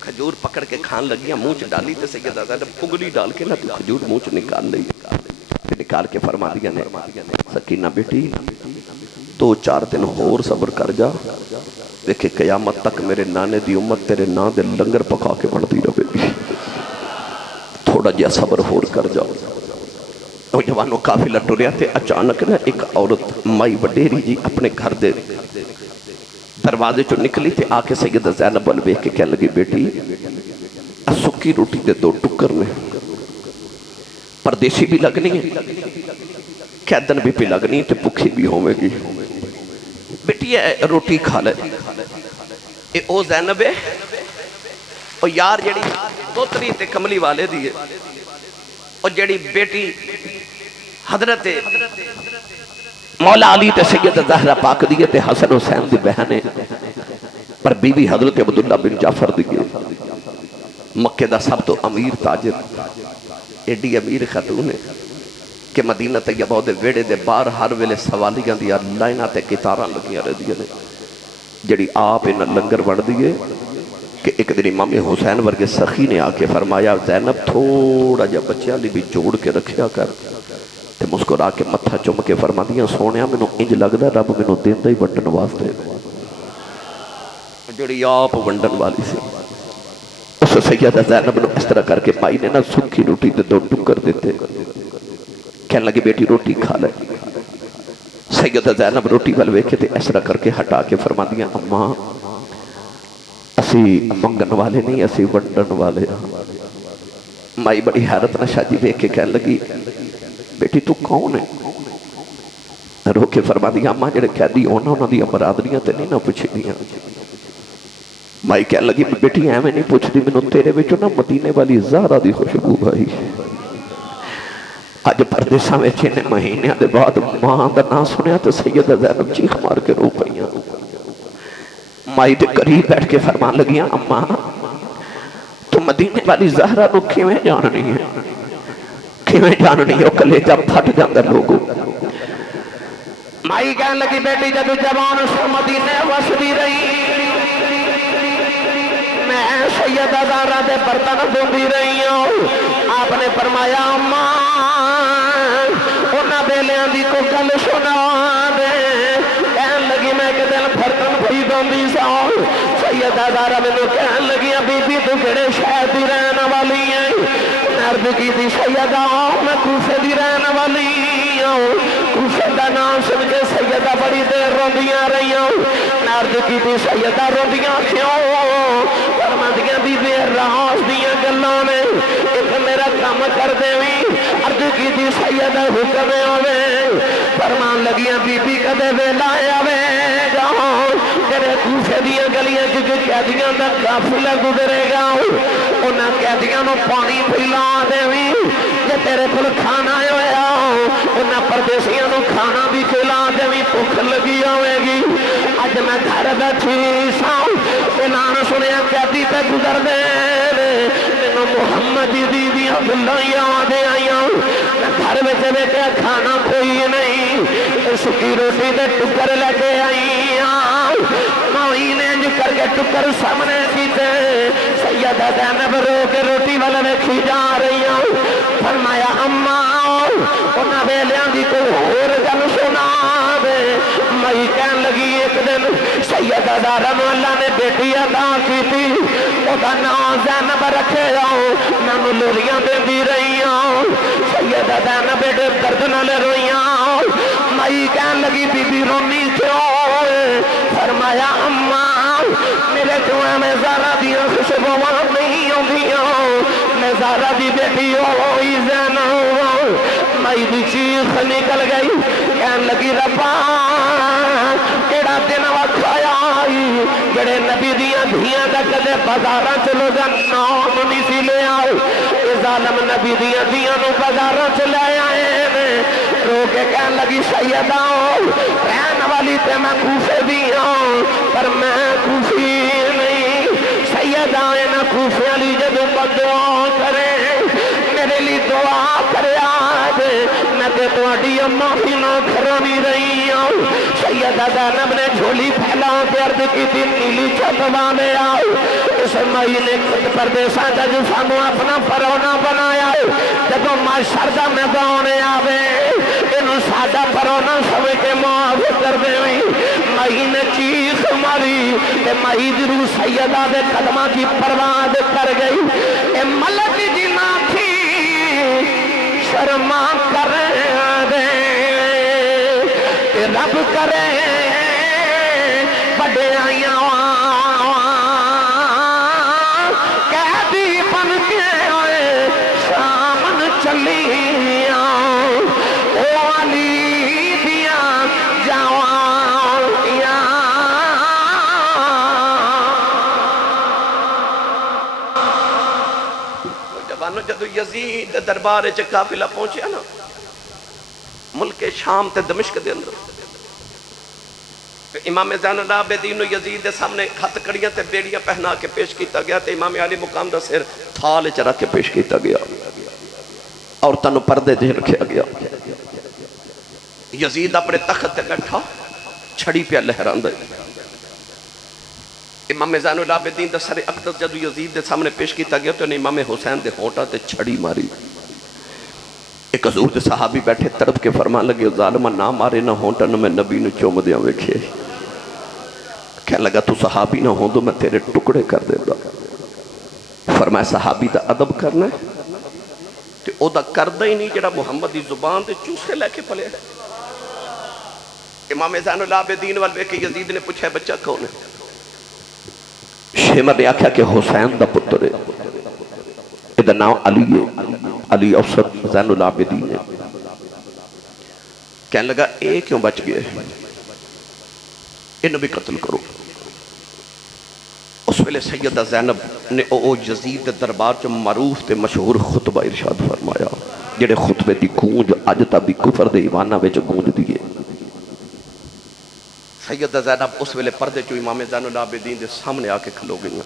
کھجور پکڑ کے کھان لگیاں منہ چ ڈالی تے سیدہ زینب پگلی ڈال کے نا تے کھجور منہ چ نکال لئی نکال کے فرما دیا نے سکینہ بیٹی 2-4 دن اور صبر کر جا دیکھے قیامت تک میرے نانے دی امت تیرے نا دے لنگر پکا کے بڑھتی رہے گی تھوڑا جیا صبر ہور کر جاؤ نوجوانوں قافلہ ٹریا تھے اچانک نا ایک عورت مائی وڈیری جی اپنے گھر دے دروازے چو نکلی تھے آ کے سیدہ زینب والوے کے کہنے لگی بیٹی سکی روٹی دے 2 ٹکر میں پردیسی بھی لگنی ہے قیدن بھی پی لگنی ہے تے پکھی بھی ہوئے گی بیٹی روٹی کھا لے اے او زینب ہے او یار جڑی توتری تے کملی والے دیئے او جڑی بیٹی حضرت مولا علی تے سید زہرہ پاک دیئے تے حسن حسین دی بہنے پر بیوی حضرت عبداللہ بن جعفر دیئے مکہ دا سب تو امیر تاجر ایڈی امیر خاتون ہے کہ مدینہ طیبہ دے ویڑے دے باہر ہر ویلے سوالیاں دیا لائنہ تے کتاراں لگیاں رہ دیا نے جڑی آپ انہاں لنگر بڑھ دیئے کہ ایک دن امام حسین ورگے سخی نے آکے فرمایا زینب تھوڑا جا بچہ لی بھی جوڑ کے رکھیا کر تے مسکرا کے متھا چم کے فرما دیا سونیا میں نو انج لگدا رب میں نو دین دا ہی ونڈن واسطے جڑی آپ ونڈن والی سی اس سیدہ زینب نو اس طرح کر کے مائی نے نا سکھی روٹی دے دو ٹکر دیتے کہنے لگے بیٹی روٹی کھا لے سیدہ زینب روٹی والوے کے تے اس طرح کر کے ہٹا کے فرما دیا اماں اسی منگن والے نہیں اسی ونڈن والے مائی بڑی حیرت نشا جی دیکھ کے کہنے لگی بیٹی تو کون ہے رو کے فرما دیا اماں جڑے قیدی ہونا انہوں دیا برادریاں تے نہیں نہ پوچھی دیا مائی کہنے لگی بیٹی ایویں نہیں پوچھ دی منو تیرے وچوں نا مدینے والی زہرا دی خوشبو بھائی اج پردیساں وچ نے مہینے دے بعد ماں دا نام سنیا تو سیدہ زینب چیخ مار کے رو پئیاں مائی دے قریب بیٹھ کے فرمان لگیاں اماں تو مدینے والی زہرا نو کیویں جاننی ہے کیویں جاننی ہے او کلیجہ پھٹ جاندا لوگوں مائی کہنے لگی بیٹی جدو جوان اس مدینے وسدی رہی میں سیدہ زہرا دے برتن دھوندی رہی ہوں آپ نے فرمایا اماں انہاں بیلیاں دی کو گل سنا دے کہنے لگی میں کہ دن برتن بھی دھوندی سا سیدہ زہرا مینوں کہنے لگی بی بی تو کہڑے شہر دی رہن والی ہے عرض کی تھی سیدہ میں کوفے دی رہن والی ہوں کوفے دا نام سن کے سیدہ بڑی دیر روندیاں رہی ہوں عرض کی تھی سیدہ روندیاں کیوں فرماندیاں بی بی راز دیاں گلاں میں ایک میرا کام کر دیویں عرض کی تھی سیدہ حکم ہوے فرمان لگیاں بی بی کدے ویلا آوے جاؤ تیرے کوفے دیاں گلیاں کیونکہ قیدیاں دا قافلہ گزرے گا انہاں قیدیاں نو پانی پلا دیویں کہ تیرے کول کھانا ہویا انہاں پردیسیاں نو کھانا بھی کھلا دیویں بھوک لگی ہوے گی اج میں گھر بیٹھی ساں اعلان سنیا قیدی تے گزر دے مینوں محمد دی دیاں گلاں یاد آئیاں گھر وچ بیٹھا کھانا کوئی نہیں سکی روٹی دے ٹکر لے کے آئی مائی نے انج کر کے ٹکر سامنے کیتے سیدہ زینب رو کے روٹی والے ویکھی جا رہی ہوں فرمایا اماں انہاں ویلیاں دی کوئی ہور گل سنا دے مائی کہن لگی ایک دن سیدہ زہرا نو اللہ نے بیٹی عطا کیتی اودا نام زینب رکھے نانو لوریاں دیندی رہی سیدہ زینب بیٹے درد نال روئیاں مائی کہن لگی بی بی رونی کیوں فرمایا اماں میرے کیوں میں زہرا دیاں خوشبواں نہیں ہوندیاں میں زہرا دی بیٹی ہوئی زینب مائی دی چیخ نکل گئی کہن لگی ربا کیڑا دن وقت آیا جڑے نبی دیاں دھیاں دا کدے بازاراں چلو جا نام نہیں سی لے آئے اے ظالم نبی دیاں دھیاں نو بازاراں چلے آئے رو کے کہن لگی سیدہ رہن والی تے میں کوفے دیاں پر میں کوفی نہیں سیدہ اینا کوفے علی جدو بدعا کرے میرے لی دعا کرے آج میں تے تواڈی اماں بھی نہ گھرانی رہی ہوں سیدہ زینب نے جھولی پھیلا کے عرض کی تھی نیلی چھت والے آؤ اس مائی نے پردیساں کا جو سانو اپنا پرونا بنایا جب معاشر دا میدان آوے انہوں سادہ پرونا سمجھ کے معاف کر دے مائی نے چیخ ماری کہ مائی دی روح سیدہ دے قدمہ کی پرواد کر گئی اے ملک جی نہ تھی شرما کر دے رب کرے بڑے آئیاں قیدی بن کے آئے سامن چلیاں او علی دیاں جوانیاں جوانو جدو یزید دربار قافلہ پہنچیا نا ملک شام تے دمشق دے اندر امام زین العابدین و یزید دے سامنے ہتھ کڑیاں تے بیڑیاں پہنا کے پیش کیتا گیا تے امام علی مقام دا سر تھال چ رکھ کے پیش کیتا گیا عورتاں نو پردے دے رکھیا گیا یزید اپنے تخت تے بیٹھا چھڑی پہ لہران دے امام زین العابدین دا سر اقدس جدو یزید دے سامنے پیش کیتا گیا تو امام حسین دے ہونٹا تے چھڑی ماری ایک حضور دے صحابی بیٹھے تڑپ کے فرمان لگے ظالمہ نہ مارے نہ ہونٹا نہ میں نبی نے چوم دیا ویکھے کہنے لگا تو صحابی نہ ہوں تو میں تیرے ٹکڑے کر دے گا فرمایا صحابی دا ادب کرنا ہے کہ او دا کردہ ہی نہیں جڑا محمد دی زبان دے چوسے لے کے پلے امام زین العابدین والوے کہ یزید نے پوچھا ہے بچہ کون ہے شیمر نے آکھا کہ حسین دا پتر ہے ادھا نام علی ہے علی اوسط زین العابدین ہے کہنے لگا اے کیوں بچ گئے انہوں بھی قتل کرو اس ویلے سیدہ زینب نے او یزید دربار جو معروف تے مشہور خطبہ ارشاد فرمایا جڑے خطبے دی گونج اج تا بھی کفر دے ایمانہ وچ گونج دیئے سیدہ زینب اس ویلے پردے جو امام زین العابدین دے سامنے آ کے کھلو گئی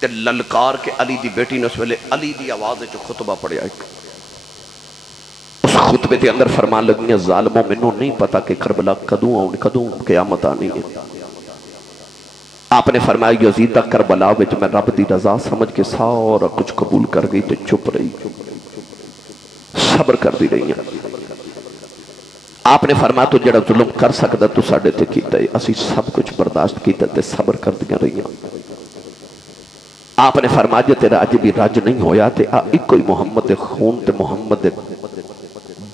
تے للکار کے علی دی بیٹی نے اس ویلے علی دی آواز جو خطبہ پڑھیا ایک اس خطبے دے اندر فرمان لگی ہیں ظالموں منوں نہیں پتا کہ کربلا کدوں قیامت آنی ہے آپ نے فرمایا یزیدہ کربلا وچ میں رب دی رضا سمجھ کے سارا کچھ قبول کر گئی تے چپ رہی صبر کر دی رہی ہیں آپ نے فرمایا تو جڑا ظلم کر سکتا تو ساڑھے تے کیتا ہے اسی سب کچھ برداشت کیتا تے صبر کر دیا رہی ہیں آپ نے فرمایا جے تیرا اج بھی راج نہیں ہویا تے ایک کوئی محمد دے خون تے محمد دے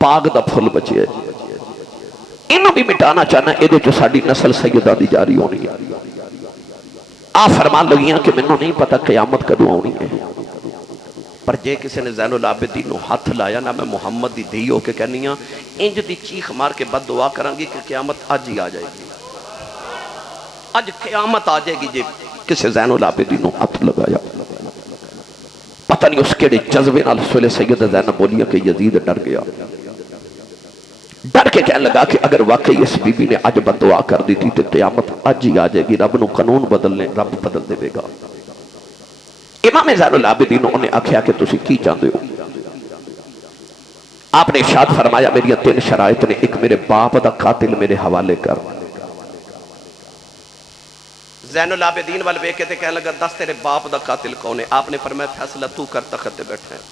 باغ دا پھل بچے انہوں بھی مٹانا چاہنا ایدے جو ساڑھی نسل سیدہ دی جاری ہونی ہے آپ فرمان لگیاں کہ منوں نہیں پتا قیامت کدوں ہونی ہے پر جے کسی نے زین العابدین ہاتھ لایا نا میں محمد دی دھی ہو کے کہنیاں انج دی چیخ مار کے بد دعا کرانگی کہ قیامت آج ہی آ جائے گی آج قیامت آ جائے گی جے کسی زین العابدین ہاتھ لگایا پتہ نہیں اس کے جذبے نال سولے سیدہ زینب بولیا کہ یزید ڈر گیا ڈر کے کہنے لگا کہ اگر واقعی اس بی بی نے آج بد دعا کر دی تھی تو قیامت آج ہی آ جائے گی رب نو قانون بدلنے رب بدل دے گا امام زین العابدین انہیں آکھیا کہ تسی کی چاہتے ہو آپ نے ارشاد فرمایا میری 3 شرائط نے ایک میرے باپ دا قاتل میرے حوالے کر زین العابدین والے کہتے کہنے لگا 10 تیرے باپ دا قاتل کون ہے آپ نے فرمایا فیصلہ تو کر تخت بیٹھے ہیں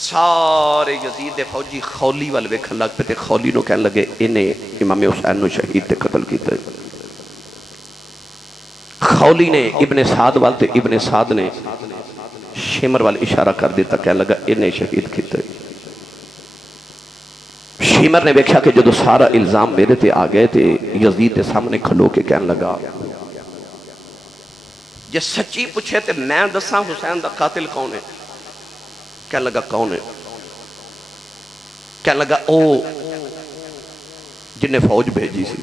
سارے یزید فوجی خولی والے ویکھن لگ پہ تے خولی نو کہنے لگے انہیں امام حسین نو شہید تے قتل کیتا ہے خولی نے ابن سعد والے ابن سعد نے شمر والے اشارہ کر دیتا کہنے لگا انہیں شہید کیتا ہے شمر نے ویکھا کہ جدو سارا الزام میرے تے آ گئے تے یزید تے سامنے کھلو کے کہنے لگا جے سچی پوچھے تے میں دساں حسین دا قاتل کون ہے کہنے لگا کون ہے کہنے لگا او جنہیں فوج بھیجی سی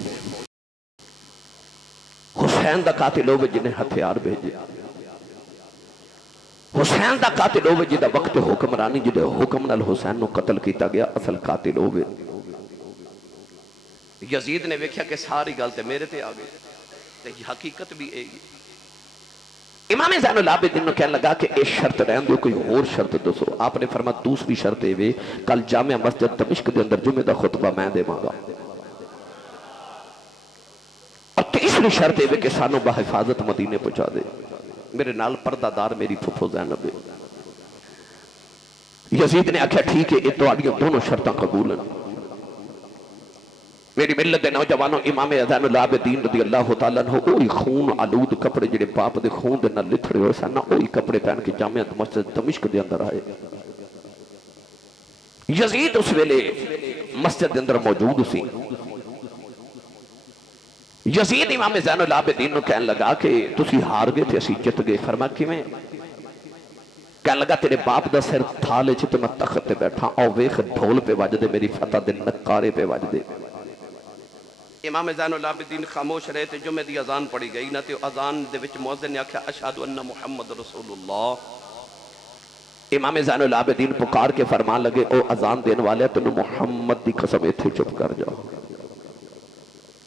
حسین دا قاتل ہوئے جنہیں ہتھیار بھیجے حسین دا قاتل ہوئے جدہ وقت حکمرانی جدہ حکم نال حسین نو قتل کیتا گیا اصل قاتل ہوئے یزید نے ویکھیا کہ ساری گالتے میرے تے آگئے تے حقیقت بھی اے گی امام زین العابدین نے کہنے لگا کہ ایک شرط رہن دو کوئی اور شرط دسو آپ نے فرمایا دوسری شرط ہے کل جامع مسجد دمشق دے اندر جمعہ دا خطبہ میں دے مانگا اور تیسری شرط ہے کہ سانو بحفاظت مدینے پہنچا دے میرے نال پردہ دار میری پھپھو زینب ہے یزید نے آکھا ٹھیک ہے یہ تو آڈیوں دونوں شرطاں قبول ہیں میری ملت دے نوجوانوں امام زین العابدین رضی اللہ تعالیٰ عنہ اوہی خون آلود کپڑے جڑے باپ دے خون دے نہ لتھڑے ہوئے سن اوہی کپڑے پہن کے جامعہ مسجد دمشق دے اندر آئے یزید اس ویلے مسجد دے اندر موجود سی یزید امام زین العابدین نے کہنے لگا کہ تسی ہار گئے تھے اسی جت گئے فرمایا کیویں کہنے لگا تیرے باپ دا سر تھالے چھتے میں تخت تے بیٹھا او ویخ ڈھول پہ وجدے میری فتح دے نکارے پہ وجدے امام زین العابدین خاموش رہے تھے جمعہ دی اذان پڑی گئی نہ تے اذان دے وچ مؤذن نے آکھیا اشہدو ان محمد رسول اللہ امام زین العابدین پکار کے فرمان لگے او اذان دین والے تنو محمد دی قسم ایتھے چپ کر جاؤ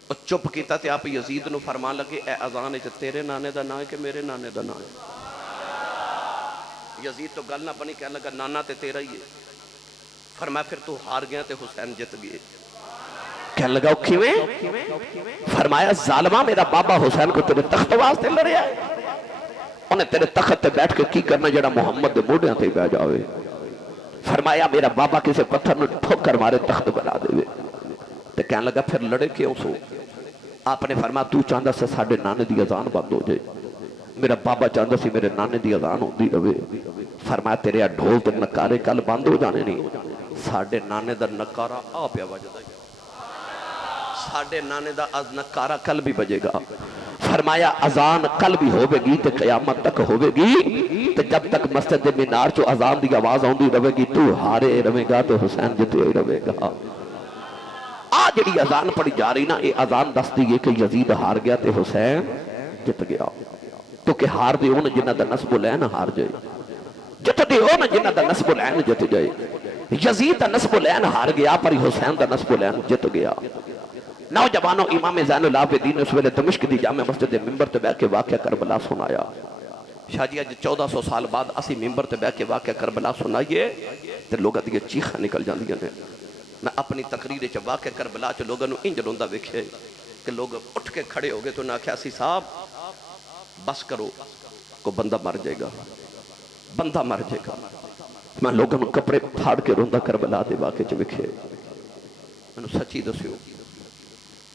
اور چپ کیتا تے آپ یزید نو فرمان لگے اے اذان اچھ تیرے نانے دا نا ہے کہ میرے نانے دا نا ہے یزید تو گل نہ بنی کہنے لگا نانا تے تیرا ہی ہے فرمایا پھر تو ہار گیا تے حسین جت گئے. کہنے لگا کیویں؟ فرمایا ظالمہ میرا بابا حسین کو تیرے تخت واسطے لڑیا ہے, انہیں تیرے تخت تے بیٹھ کے کی کرنا جڑا محمد دے موڑیاں تے بہ جاوے. فرمایا میرا بابا کسے پتھر میں ٹھوکر مارے تخت بنا دے. تے کہنے لگا پھر لڑے کیوں سو؟ آپ نے فرمایا تو چاہتا سے ساڑھے نانے دی اذان بند ہو جائے, میرا بابا چاہتا سی میرے نانے دی اذان ہوندی رہے. فرمایا تیرے ڈھول تے نکارے کل بند ہو جانے نہیں, ساڑھے نانے دا نکارہ آ پیا بجدا ہے, ساڑھے نانے دا نکارہ کل بھی بجے گا. فرمایا اذان کل بھی ہوئے گی تے قیامت تک ہوئے گی, تے جب تک مسجد مینار چو اذان دی آواز آؤندی رہے گی تو ہارے رہے گا تو حسین جتے ہی رہے گا. آج جڑی اذان پڑی جا رہی نا, یہ اذان دس دی کہ یزید ہار گیا تے حسین جت گیا. تو کہ ہار دے ہون جنہ دا نسب العین ہار جائے, جت دے ہون جنہ دا نسب العین جت جائے. یزید دا نسب العین ہار گیا پر حسین دا نسب العین جت گیا. نوجوانوں امام زین العابدین اس ویلے دمشق دی جامع مسجد ممبر تے بیٹھ کے واقعہ کربلا سنایا. شاہ جی اج 1400 سال بعد اسی ممبر تے بیٹھ کے واقعہ کربلا سنائیے تے لوگاں دی چیخاں نکل جاندیاں نے. میں اپنی تقریر چ واقعہ کربلا چ لوگاں نوں انج روندا ویکھے کہ لوگ اٹھ کے کھڑے ہو گئے تو نہ آکھیا سی صاحب بس کرو, کو بندہ مر جائے گا, بندہ مر جائے گا. میں لوگاں نوں کپڑے پھاڑ کے روندا کربلا دے واقعے چ ویکھے. مینوں سچی دسیو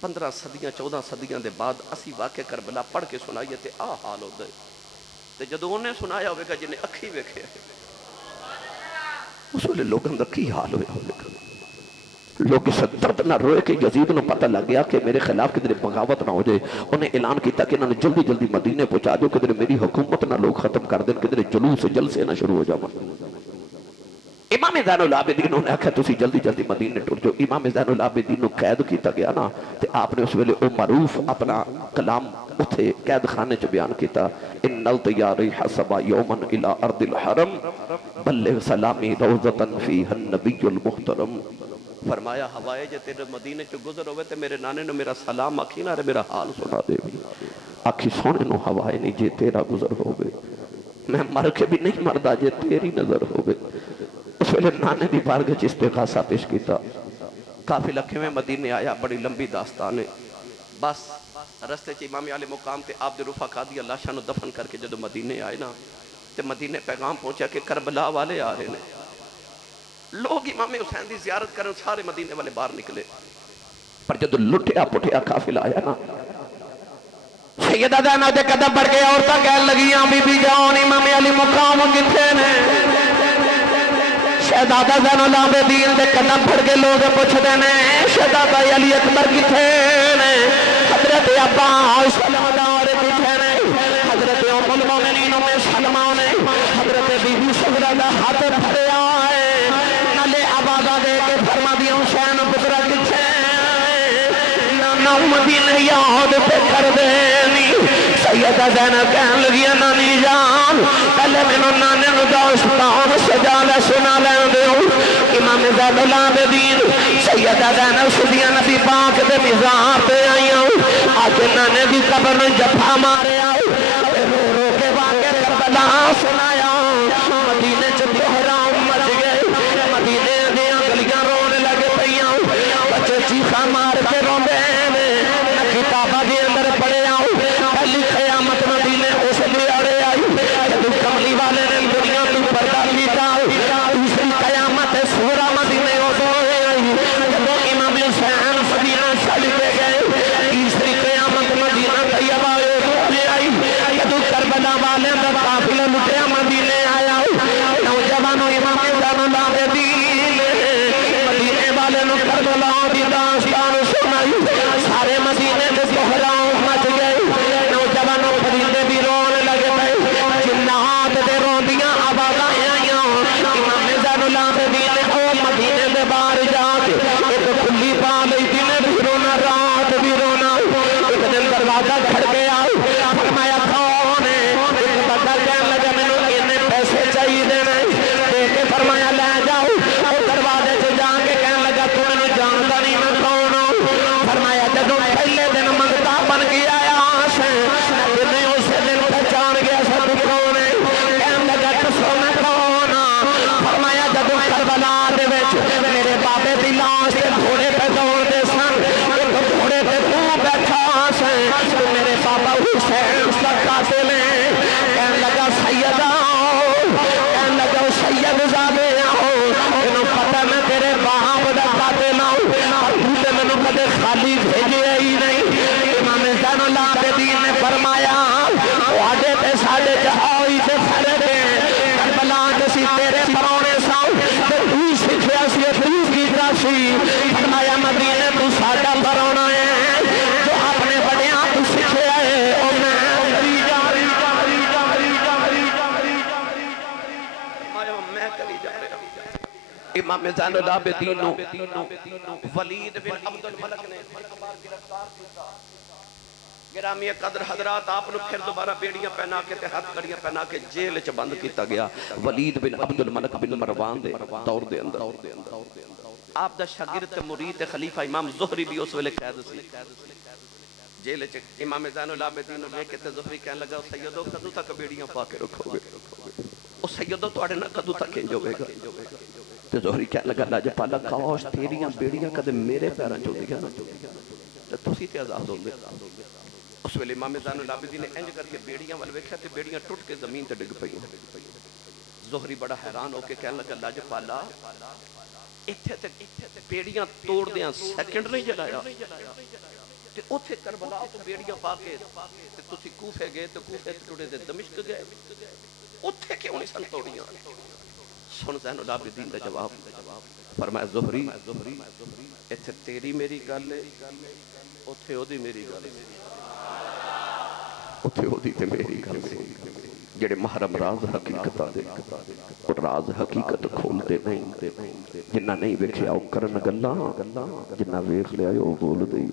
15 صدیاں 14 صدیاں دے بعد اسی واقعہ کربلا پڑھ کے سنائیے تے آ حال ہوتا ہے. تے جدوں انہیں سنایا ہوئے گا جنہیں اکھی ویکھے اس ویلے لوگاں دا کی حال ہوئے ہوئے گا. لوگ اس درد نہ روئے کہ یزید نو پتہ لگ گیا کہ میرے خلاف کدھر بغاوت نہ ہو جائے. انہیں اعلان کیتا کہ انہوں نے جلدی جلدی مدینے پہنچا دو, کدھر میری حکومت نہ لوگ ختم کر دیں, کدھر جلوس جلسے نہ شروع ہو جاؤں. امام زین العابدین نے آکھا تسی جلدی جلدی مدینے ٹر جو. امام زین العابدین نو قید کیتا گیا نا, تے آپ نے اس ویلے او معروف اپنا کلام اتھے قید خانے چ بیان کیتا. ان الطیاری حسبا یومن الى ارض الحرم بلغ سلامی روزتن فیہ النبی المحترم. فرمایا ہوائے جے تیرے مدینے چ گزر ہوئے تے میرے نانے نے میرا سلام آکھی نہ رہے میرا حال سنا دے. آکھی سونے نو ہوائے نہیں جے تیرا گزر ہوئے, میں مر کے بھی نہیں مردہ جے تیری نظر ہوئے. اس ویلے نانے دی بارگاہ استغاثہ پیش کیتا. کافی لکھے میں مدینے آیا, بڑی لمبی داستان ہے. بس رستے چ امام علی مقام تے آپ دے رفقا دی اللہ شاہ نو دفن کر کے جدو مدینے آئے نا, تے مدینے پیغام پہنچا کہ کربلا والے آ رہے ہیں. لوگ امام حسین دی زیارت کرن سارے مدینے والے باہر نکلے, پر جدو لٹیا پٹیا قافلہ آیا نا, سیدہ زینب دے قدم پڑھ کے عورتاں کہنے لگیاں بی بی جان امام علی مقام کتھے نے. شہزادہ زین العابدین دے قدم پڑھ کے لوگ پوچھتے ہیں شہزادہ علی اکبر کتھے نے, حضرت عباس سلامدار کتھے نے, حضرت ام المومنین ام سلمہ نے حضرت بی بی صغرا دا ہاتھ پھڑیا ہے, نالے آبادہ دے کے فرما دیا حسین پترا کتھے مدینہ یاد پہ کر دینی. سیدہ زینب کہنے لگی نانی جان پہلے میں نانے نو داستان سجا لے سنا لین دیوں. امام زین العابدین سیدہ زینب سدیاں نبی پاک دے مزار پہ آئیاں, آکے نانے دی قبر میں جفا مارے آؤ, رو رو کے واقع کربلا سنایا. مدینے چ بحرام مچ گئے, مدینے دیاں گلیاں رونے لگے پئیاں, بچے چیخا مار کے روندے کتابہ کے اندر پڑے آؤ. پہلی قیامت مدینے اس لیے اڑے آئی جب کملی والے نے دنیا تو پردہ لیتا. دوسری قیامت سورہ مدینے اس لیے آئی جب امام حسین مدینہ چل کے گئے. تیسری قیامت مدینہ طیبہ اس لیے آئی جب کربلا والے کا قافلہ لٹیا مدینے آیا. نوجوانوں امام زین العابدین مدینے والے نے کربلا دی داستان سنائی. سارے مدینے بحرام مچ گئے, نوجوانوں پرندے بھی رونے لگے پئے, جنات دے روندیاں آوازاں آئیاں. امام زین العابدین نے او مدینے دے باہر جا کے ایک کھلی پا لئی, دن بھی رونا رات بھی رونا. ایک دن دروازہ کھڑ گیا, فرمایا کون ہے, ایک بندہ کہنے لگا مینوں بیٹھے میں کہنے لگا سیدہ کہنے لگا سید زادے آؤ انہوں پتہ میں تیرے باپ دا قاتل آؤں اور تو میں نے کدے خالی بھیجے ہی نہیں امام زین العابدین نے فرمایا وعدے تے ساڑے جہائی سے فرد ہیں کربلا جسی تیرے پرونے ساؤں تو تو سکھیا سی تو کیتا سی فرمایا مدینے تو ساڑا پرونا ہے جو اپنے بڑیاں تو سکھیا ہے او میں کری جا امام زین العابدین ولید بن عبد الملک نے گرفتار کیتا گرامی قدر حضرات آپ نے پھر دوبارہ بیڑیاں پہنا کے ہتھ کڑیاں پہنا کے جیل چ بند کیتا گیا ولید بن عبد الملک بن مروان دے دور دے اندر آپ دا شاگرد مرید خلیفہ امام زہری بھی اس ویلے قید سی جیل چ امام زین العابدین نے کہتے زہری کہنے لگا سیدو کدوں تک بیڑیاں پا کے رکھو گے او سیدو تواڈے نال کدوں تک انج ہوے گا تے زہری کہنے لگا لاج پالا کاش تیریاں بیڑیاں کدے میرے پیراں چ ہوندیاں نا تے تسی تے آزاد ہوندے اس ویلے امام زین العابدین نے انج کر کے بیڑیاں ول ویکھیا تے بیڑیاں ٹوٹ کے زمین تے ڈگ پئیاں زہری بڑا حیران ہو کے کہنے لگا لاج پالا ایتھے تے بیڑیاں توڑ دیاں سیکنڈ نہیں جلایا تے اوتھے کربلا تو بیڑیاں پا کے تے تسی کوفے گئے تے کوفے تے ٹوڑے تے دمشق گئے اوتھے کیوں نہیں سن توڑیاں سن زین العابدین دا جواب فرمایا زہری ایتھے تیری میری گل ہے اوتھے اودی میری گل ہے اوتھے اودی تے میری گل ہے جڑے محرم راز حقیقت دے اور راز حقیقت کھول دے نہیں جنہ نہیں ویکھیا او کرن گلاں جنہ ویکھ لیا او بول دے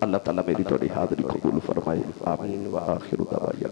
اللہ تعالی میری تہاڈی حاضری قبول فرمائے آمین وآخر دعوانا